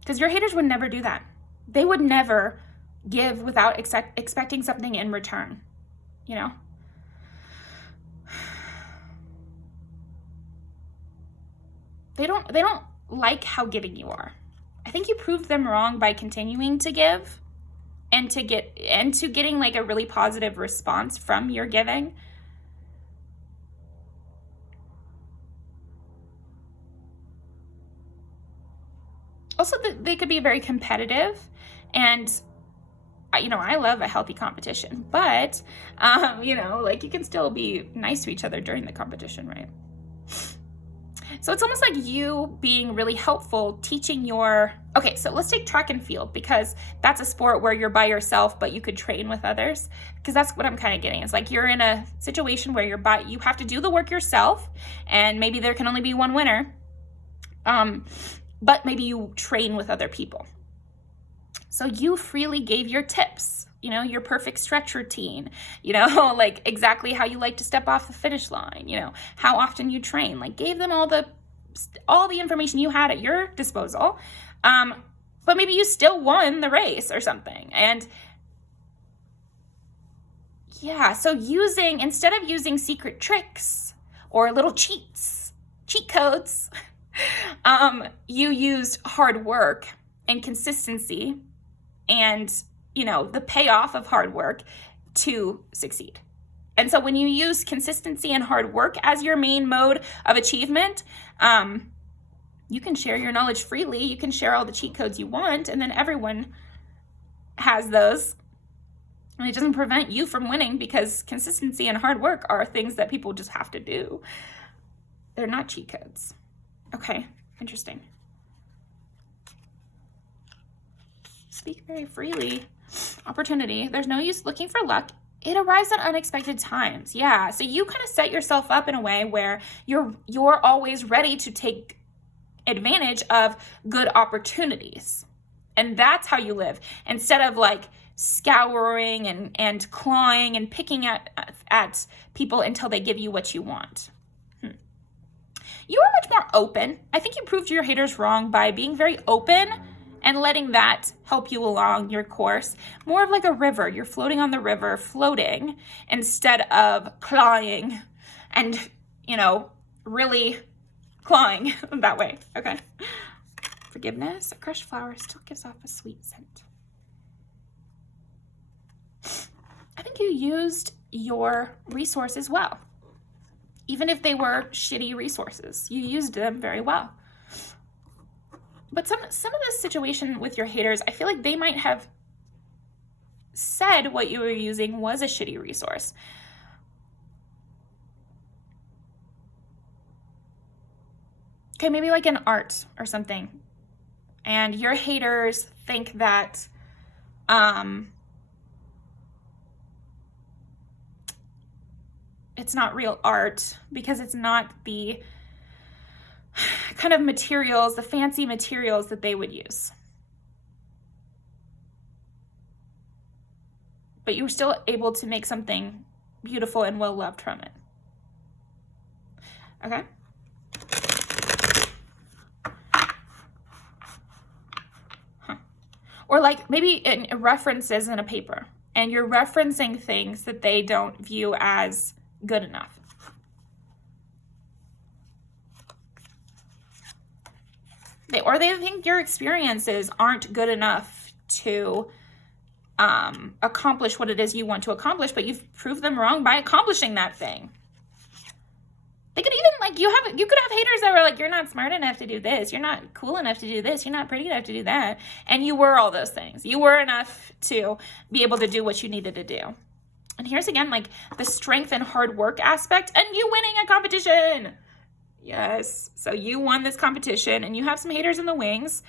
Because your haters would never do that. They would never give without expecting something in return, you know? They don't like how giving you are. I think you proved them wrong by continuing to give. And to getting like a really positive response from your giving. Also, they could be very competitive, and you know, I love a healthy competition, but you know, like, you can still be nice to each other during the competition, right? So it's almost like you being really helpful, teaching okay, so let's take track and field, because that's a sport where you're by yourself, but you could train with others, because that's what I'm kind of getting. It's like you're in a situation where you have to do the work yourself, and maybe there can only be one winner, but maybe you train with other people. So you freely gave your tips, you know, your perfect stretch routine, you know, like exactly how you like to step off the finish line, you know, how often you train, like gave them all the information you had at your disposal. But maybe you still won the race or something. And yeah, so instead of using secret tricks or little cheat codes, you used hard work and consistency and, you know, the payoff of hard work to succeed. And so when you use consistency and hard work as your main mode of achievement, you can share your knowledge freely. You can share all the cheat codes you want, and then everyone has those. And it doesn't prevent you from winning, because consistency and hard work are things that people just have to do. They're not cheat codes. Okay, interesting. Speak very freely. Opportunity. There's no use looking for luck. It arrives at unexpected times. Yeah, so you kind of set yourself up in a way where you're always ready to take advantage of good opportunities. And that's how you live. Instead of like scouring and clawing and picking at people until they give you what you want. You are much more open. I think you proved your haters wrong by being very open and letting that help you along your course. More of like a river. You're floating on the river, floating, instead of clawing and, you know, really clawing that way. Okay. Forgiveness. A crushed flower still gives off a sweet scent. I think you used your resources well. Even if they were shitty resources, you used them very well. But some of this situation with your haters, I feel like they might have said what you were using was a shitty resource. Okay, maybe like an art or something. And your haters think that it's not real art because it's not the kind of materials, the fancy materials that they would use. But you were still able to make something beautiful and well-loved from it. Okay? Or like maybe in references in a paper, and you're referencing things that they don't view as good enough. They think your experiences aren't good enough to accomplish what it is you want to accomplish, but you've proved them wrong by accomplishing that thing. They could even like you could have haters that were like, you're not smart enough to do this, you're not cool enough to do this, you're not pretty enough to do that, and you were all those things. You were enough to be able to do what you needed to do. And here's again like the strength and hard work aspect, and you winning a competition. Yes, so you won this competition, and you have some haters in the wings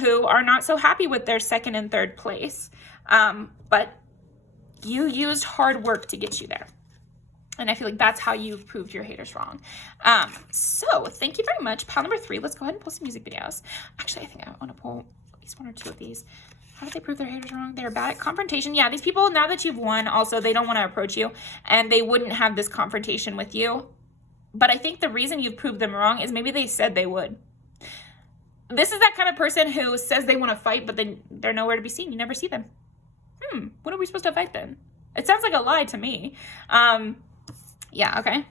who are not so happy with their second and third place, but you used hard work to get you there. And I feel like that's how you've proved your haters wrong. So thank you very much. Pile number 3. Let's go ahead and pull some music videos. Actually, I think I want to pull at least 1 or 2 of these. How did they prove their haters wrong? They're bad at confrontation. Yeah, these people, now that you've won, also, they don't want to approach you. And they wouldn't have this confrontation with you. But I think the reason you've proved them wrong is maybe they said they would. This is that kind of person who says they want to fight, but then they're nowhere to be seen. You never see them. When are we supposed to fight then? It sounds like a lie to me. Yeah, okay.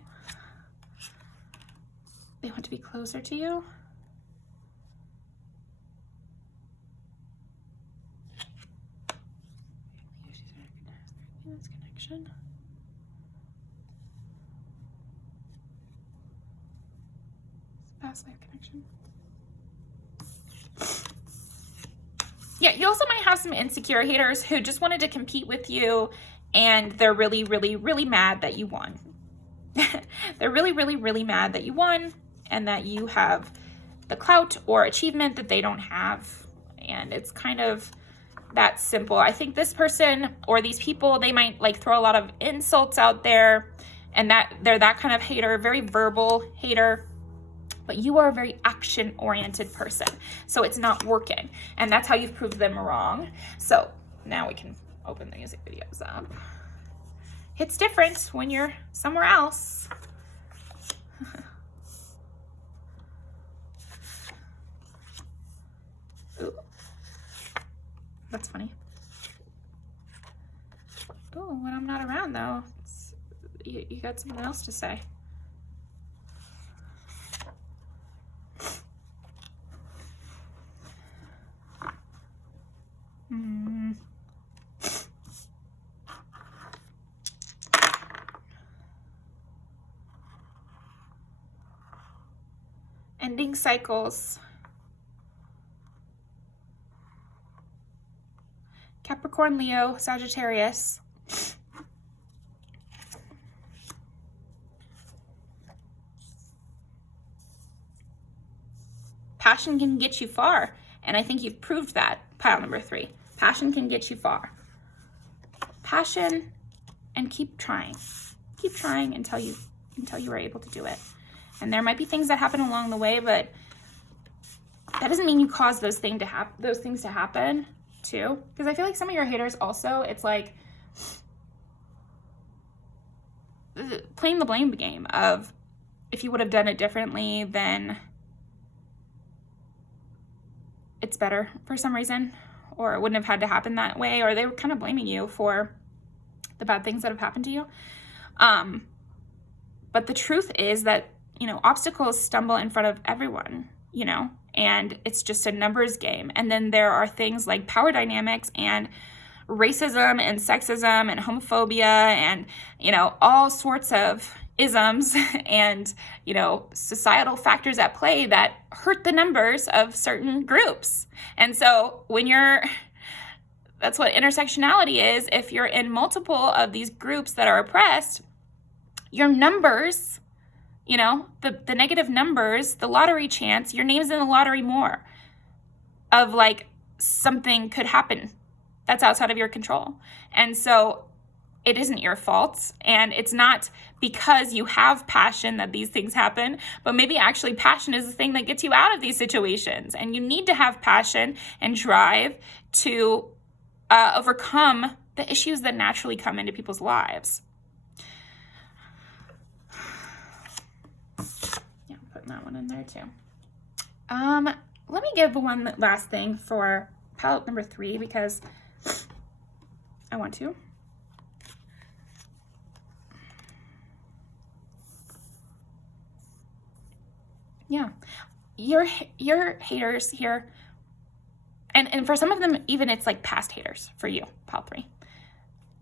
They want to be closer to you. Connection. Past life connection. Yeah, you also might have some insecure haters who just wanted to compete with you, and they're really, really, really mad that you won. They're really, really, really mad that you won and that you have the clout or achievement that they don't have. And it's kind of that simple. I think this person or these people, they might like throw a lot of insults out there, and that they're that kind of hater, very verbal hater. but you are a very action-oriented person, so it's not working, and that's how you've proved them wrong. So now we can open the music videos up. It's different when you're somewhere else. Ooh. That's funny. Oh, when I'm not around though, you got something else to say. Ending cycles. Capricorn, Leo, Sagittarius. Passion can get you far, and I think you've proved that, pile number 3. Passion can get you far. Passion, and keep trying. Keep trying until you are able to do it. And there might be things that happen along the way, but that doesn't mean you cause those things to happen too. Because I feel like some of your haters also, it's like playing the blame game of if you would have done it differently, then it's better for some reason, or it wouldn't have had to happen that way, or they were kind of blaming you for the bad things that have happened to you. But the truth is that, you know, obstacles stumble in front of everyone, you know, and it's just a numbers game. And then there are things like power dynamics and racism and sexism and homophobia and, you know, all sorts of isms and, you know, societal factors at play that hurt the numbers of certain groups. And so when that's what intersectionality is. If you're in multiple of these groups that are oppressed, your numbers, you know, the negative numbers, the lottery chance, your name's in the lottery more of like something could happen that's outside of your control. And so it isn't your fault, and it's not because you have passion that these things happen, but maybe actually passion is the thing that gets you out of these situations. And you need to have passion and drive to overcome the issues that naturally come into people's lives. Yeah, I'm putting that one in there too. Let me give one last thing for palette number 3 because I want to. Yeah, your haters here, and for some of them, even it's like past haters for you, pile 3.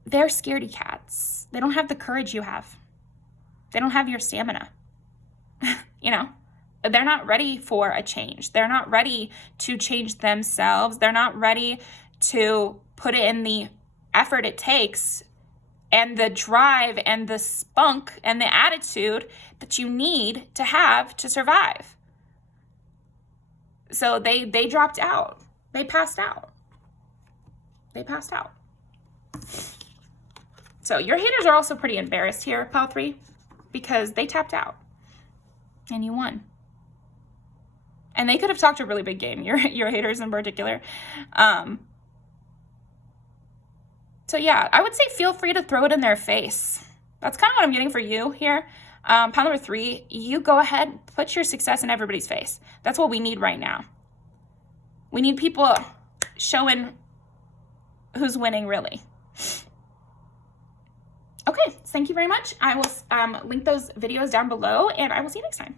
They're scaredy cats. They don't have the courage you have. They don't have your stamina. You know, they're not ready for a change. They're not ready to change themselves. They're not ready to put it in the effort it takes and the drive and the spunk and the attitude that you need to have to survive. So they dropped out. They passed out. They passed out. So your haters are also pretty embarrassed here, pile 3, because they tapped out and you won. And they could have talked a really big game, your haters in particular. So yeah, I would say feel free to throw it in their face. That's kind of what I'm getting for you here. Pile number 3, you go ahead, put your success in everybody's face. That's what we need right now. We need people showing who's winning, really. Okay, thank you very much. I will link those videos down below, and I will see you next time.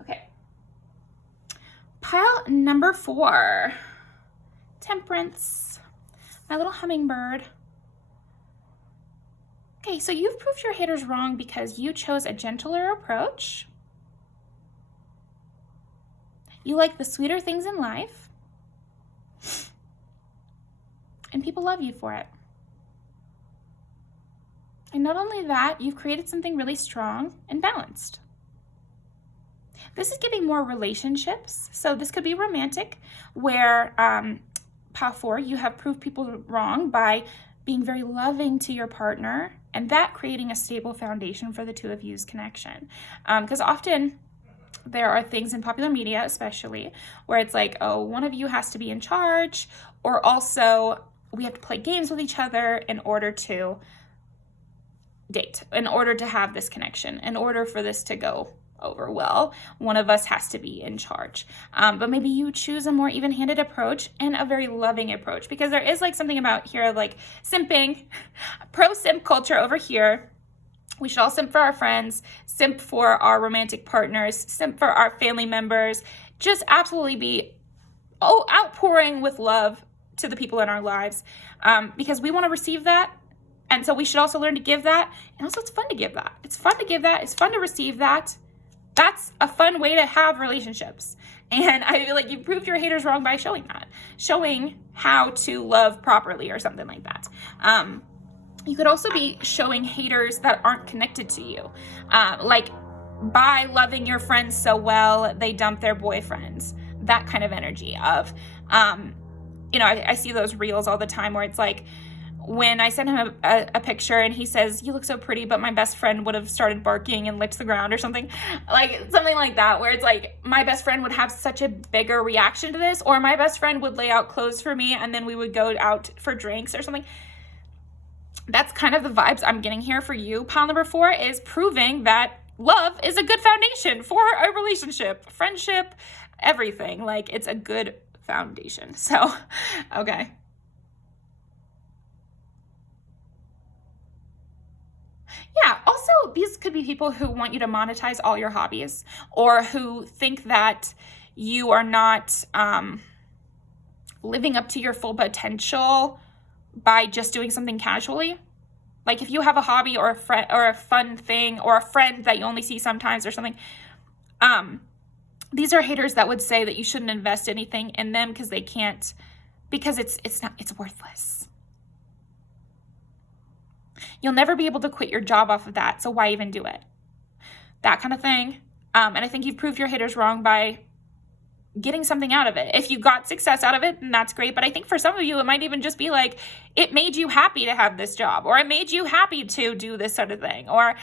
Okay. Pile number 4, Temperance, my little hummingbird. Okay, so you've proved your haters wrong because you chose a gentler approach. You like the sweeter things in life. And people love you for it. And not only that, you've created something really strong and balanced. This is giving more relationships. So this could be romantic, where pile 4, you have proved people wrong by being very loving to your partner, and that creating a stable foundation for the two of you's connection. Because often there are things in popular media, especially, where it's like, oh, one of you has to be in charge, or also we have to play games with each other in order to date, in order to have this connection, in order for this to go over well, one of us has to be in charge. But maybe you choose a more even-handed approach and a very loving approach, because there is like something about here like simping, pro-simp culture over here. We should all simp for our friends, simp for our romantic partners, simp for our family members, just absolutely be outpouring with love to the people in our lives, because we want to receive that. And so we should also learn to give that. And also it's fun to give that. It's fun to give that. It's fun to receive that. That's a fun way to have relationships. And I feel like you proved your haters wrong by showing that. Showing how to love properly or something like that. You could also be showing haters that aren't connected to you. Like by loving your friends so well, they dump their boyfriends. That kind of energy of, I see those reels all the time where it's like, when I send him a picture and he says, you look so pretty, but my best friend would have started barking and licked the ground or something like that, where it's like my best friend would have such a bigger reaction to this, or my best friend would lay out clothes for me and then we would go out for drinks or something. That's kind of the vibes I'm getting here for you. Pile number 4 is proving that love is a good foundation for a relationship, friendship, everything. Like it's a good foundation. So, okay. Yeah, also these could be people who want you to monetize all your hobbies, or who think that you are not living up to your full potential by just doing something casually. Like if you have a hobby or a friend or a fun thing or a friend that you only see sometimes or something, these are haters that would say that you shouldn't invest anything in them because they can't, because it's worthless. You'll never be able to quit your job off of that, so why even do it? That kind of thing. And I think you've proved your haters wrong by getting something out of it. If you got success out of it, then that's great. But I think for some of you, it might even just be like, it made you happy to have this job, or it made you happy to do this sort of thing. Or,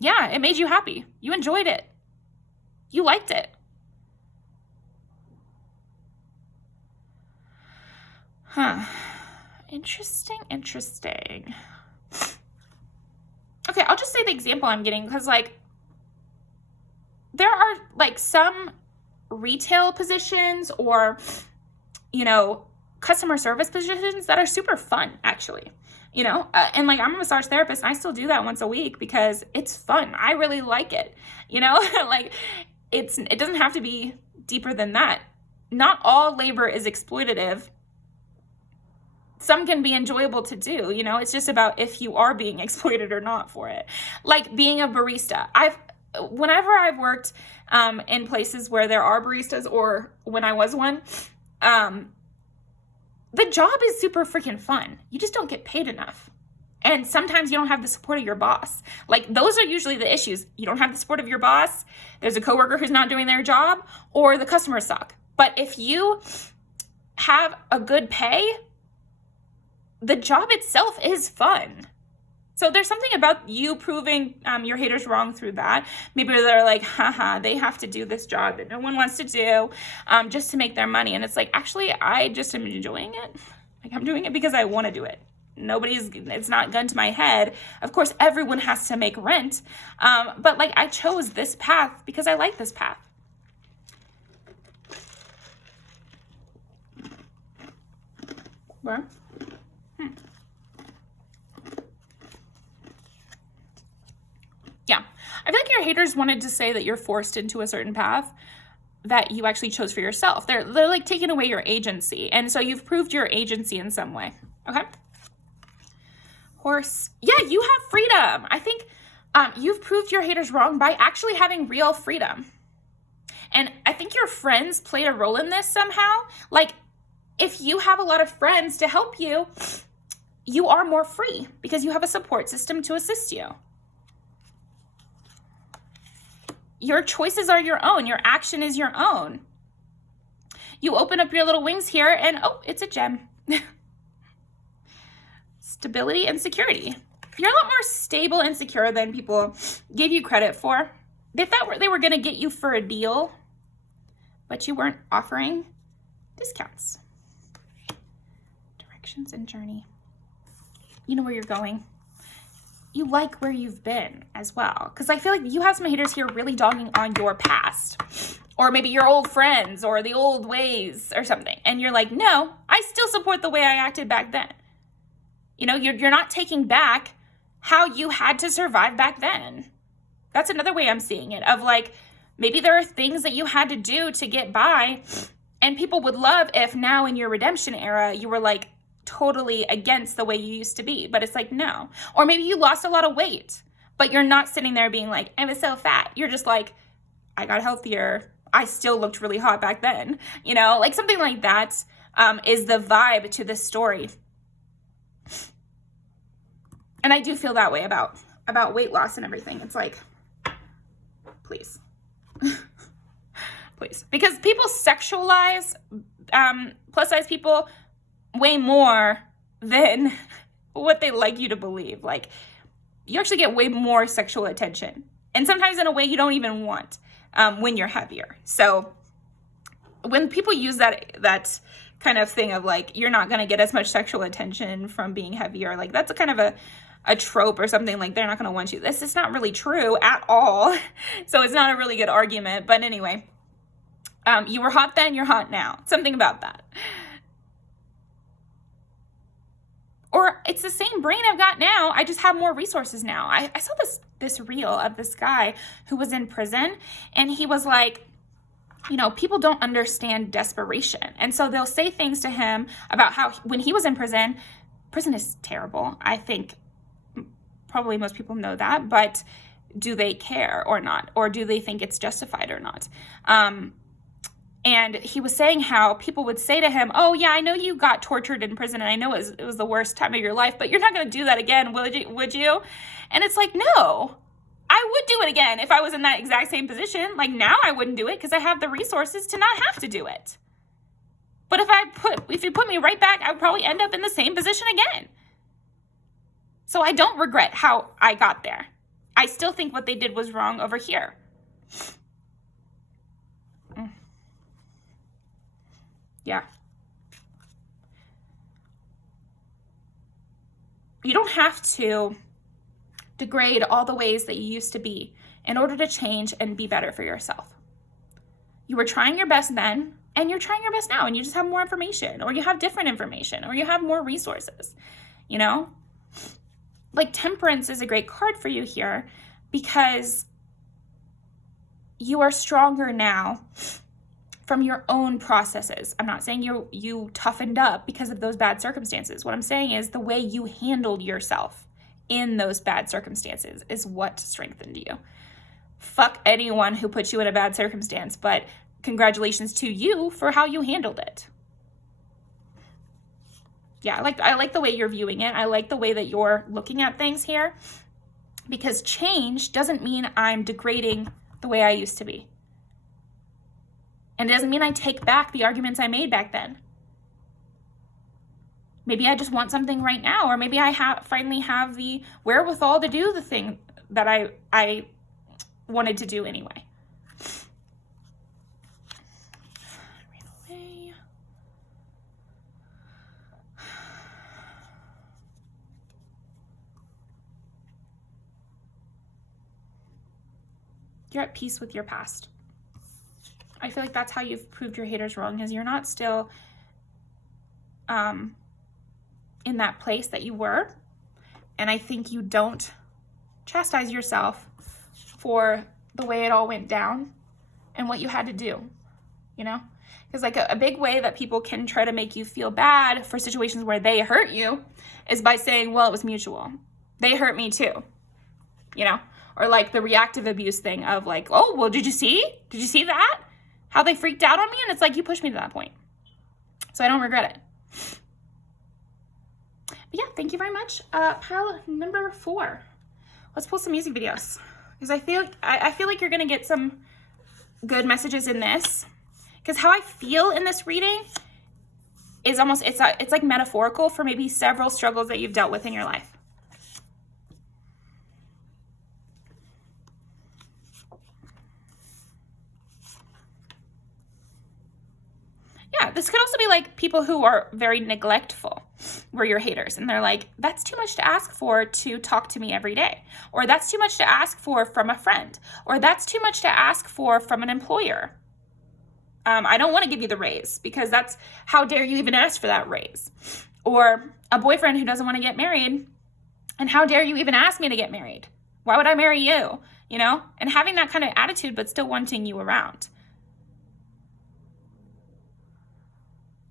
it made you happy. You enjoyed it. You liked it. Interesting. Okay, I'll just say the example I'm getting, because like there are like some retail positions or, customer service positions that are super fun, actually, and like I'm a massage therapist and I still do that once a week because it's fun. I really like it, like it doesn't have to be deeper than that. Not all labor is exploitative. Some can be enjoyable to do, it's just about if you are being exploited or not for it. Like being a barista. Whenever I've worked in places where there are baristas, or when I was one, the job is super freaking fun. You just don't get paid enough. And sometimes you don't have the support of your boss. Like those are usually the issues. You don't have the support of your boss. There's a coworker who's not doing their job, or the customers suck. But if you have a good pay, the job itself is fun. So there's something about you proving your haters wrong through that. Maybe they're like, they have to do this job that no one wants to do just to make their money. And it's like, actually, I just am enjoying it. Like I'm doing it because I want to do it. It's not gun to my head. Of course, everyone has to make rent. But like I chose this path because I like this path. Where? Yeah, I feel like your haters wanted to say that you're forced into a certain path that you actually chose for yourself. They're like taking away your agency. And so you've proved your agency in some way. Okay. Horse. Yeah, you have freedom. I think you've proved your haters wrong by actually having real freedom. And I think your friends played a role in this somehow. Like if you have a lot of friends to help you, you are more free because you have a support system to assist you. Your choices are your own. Your action is your own. You open up your little wings here and, oh, it's a gem. Stability and security. You're a lot more stable and secure than people give you credit for. they thought they were going to get you for a deal, but you weren't offering discounts. Directions and journey. You know where you're going. You like where you've been as well. Because I feel like you have some haters here really dogging on your past. Or maybe your old friends or the old ways or something. And you're like, no, I still support the way I acted back then. You know, you're not taking back how you had to survive back then. That's another way I'm seeing it, of like, maybe there are things that you had to do to get by, and people would love if now in your redemption era, you were like totally against the way you used to be, but it's like, no. Or maybe you lost a lot of weight, but you're not sitting there being like, I was so fat. You're just like, I got healthier. I still looked really hot back then. You know, like something like that is the vibe to this story. And I do feel that way about weight loss and everything. It's like, please. Please. Because people sexualize plus size people way more than what they like you to believe. Like, you actually get way more sexual attention. And sometimes in a way you don't even want when you're heavier. So when people use that kind of thing of like, you're not going to get as much sexual attention from being heavier, like that's a kind of a trope or something, like they're not going to want you. This is not really true at all. So it's not a really good argument. But anyway, you were hot then, you're hot now. Something about that. Or it's the same brain I've got now. I just have more resources now. I saw this reel of this guy who was in prison, and he was like, you know, people don't understand desperation. And so they'll say things to him about how when he was in prison is terrible. I think probably most people know that, but do they care or not? Or do they think it's justified or not? And he was saying how people would say to him, oh yeah, I know you got tortured in prison, and I know it was the worst time of your life, but you're not going to do that again, would you? And it's like, no, I would do it again if I was in that exact same position. Like now I wouldn't do it because I have the resources to not have to do it. But if you put me right back, I would probably end up in the same position again. So I don't regret how I got there. I still think what they did was wrong over here. Yeah. You don't have to degrade all the ways that you used to be in order to change and be better for yourself. You were trying your best then, and you're trying your best now, and you just have more information, or you have different information, or you have more resources, you know? Like temperance is a great card for you here because you are stronger now from your own processes. I'm not saying you toughened up because of those bad circumstances. What I'm saying is the way you handled yourself in those bad circumstances is what strengthened you. Fuck anyone who put you in a bad circumstance, but congratulations to you for how you handled it. Yeah, I like the way you're viewing it. I like the way that you're looking at things here, because change doesn't mean I'm degrading the way I used to be. And it doesn't mean I take back the arguments I made back then. Maybe I just want something right now, or maybe I finally have the wherewithal to do the thing that I wanted to do anyway. You're at peace with your past. I feel like that's how you've proved your haters wrong, is you're not still in that place that you were. And I think you don't chastise yourself for the way it all went down and what you had to do, you know? Because like a big way that people can try to make you feel bad for situations where they hurt you is by saying, well, it was mutual. They hurt me too, you know? Or like the reactive abuse thing of like, oh, well, did you see? Did you see that? How they freaked out on me? And it's like, you pushed me to that point. So I don't regret it. But yeah, thank you very much. Pile number 4. Let's pull some music videos. Because I feel like you're going to get some good messages in this. Because how I feel in this reading is almost, it's like metaphorical for maybe several struggles that you've dealt with in your life. this could also be like people who are very neglectful, were your haters. And they're like, that's too much to ask for to talk to me every day. Or that's too much to ask for from a friend. Or that's too much to ask for from an employer. I don't want to give you the raise because that's, how dare you even ask for that raise? Or a boyfriend who doesn't want to get married. And how dare you even ask me to get married? Why would I marry you? You know? And having that kind of attitude, but still wanting you around.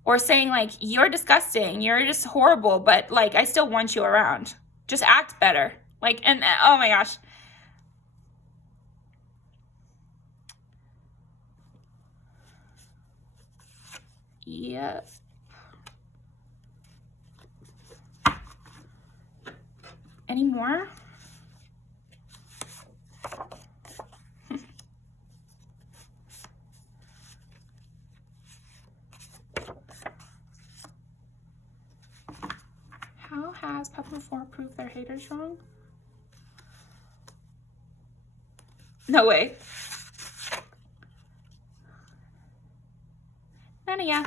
Or saying like, you're disgusting, you're just horrible, but like, I still want you around. Just act better. Like, and oh my gosh. Yep. Any more? How has Papa 4 proved their haters wrong? No way. None of ya.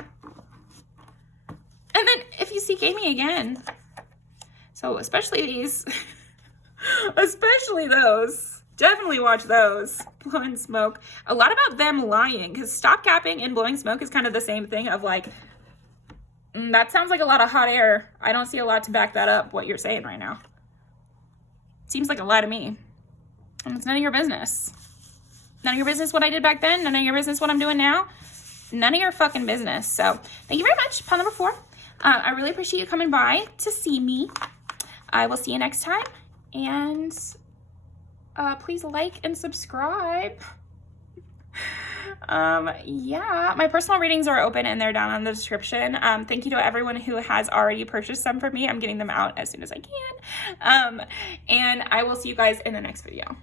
And then if you seek Amy again. So especially these. Especially those. Definitely watch those. Blowing smoke. A lot about them lying. Because stop capping and blowing smoke is kind of the same thing of like, that sounds like a lot of hot air. I don't see a lot to back that up, what you're saying right now. Seems like a lie to me. And it's none of your business. None of your business what I did back then. None of your business what I'm doing now. None of your fucking business. So thank you very much. Pile number 4. I really appreciate you coming by to see me. I will see you next time. And please like and subscribe. Yeah, my personal readings are open and they're down in the description. Thank you to everyone who has already purchased some from me. I'm getting them out as soon as I can. And I will see you guys in the next video.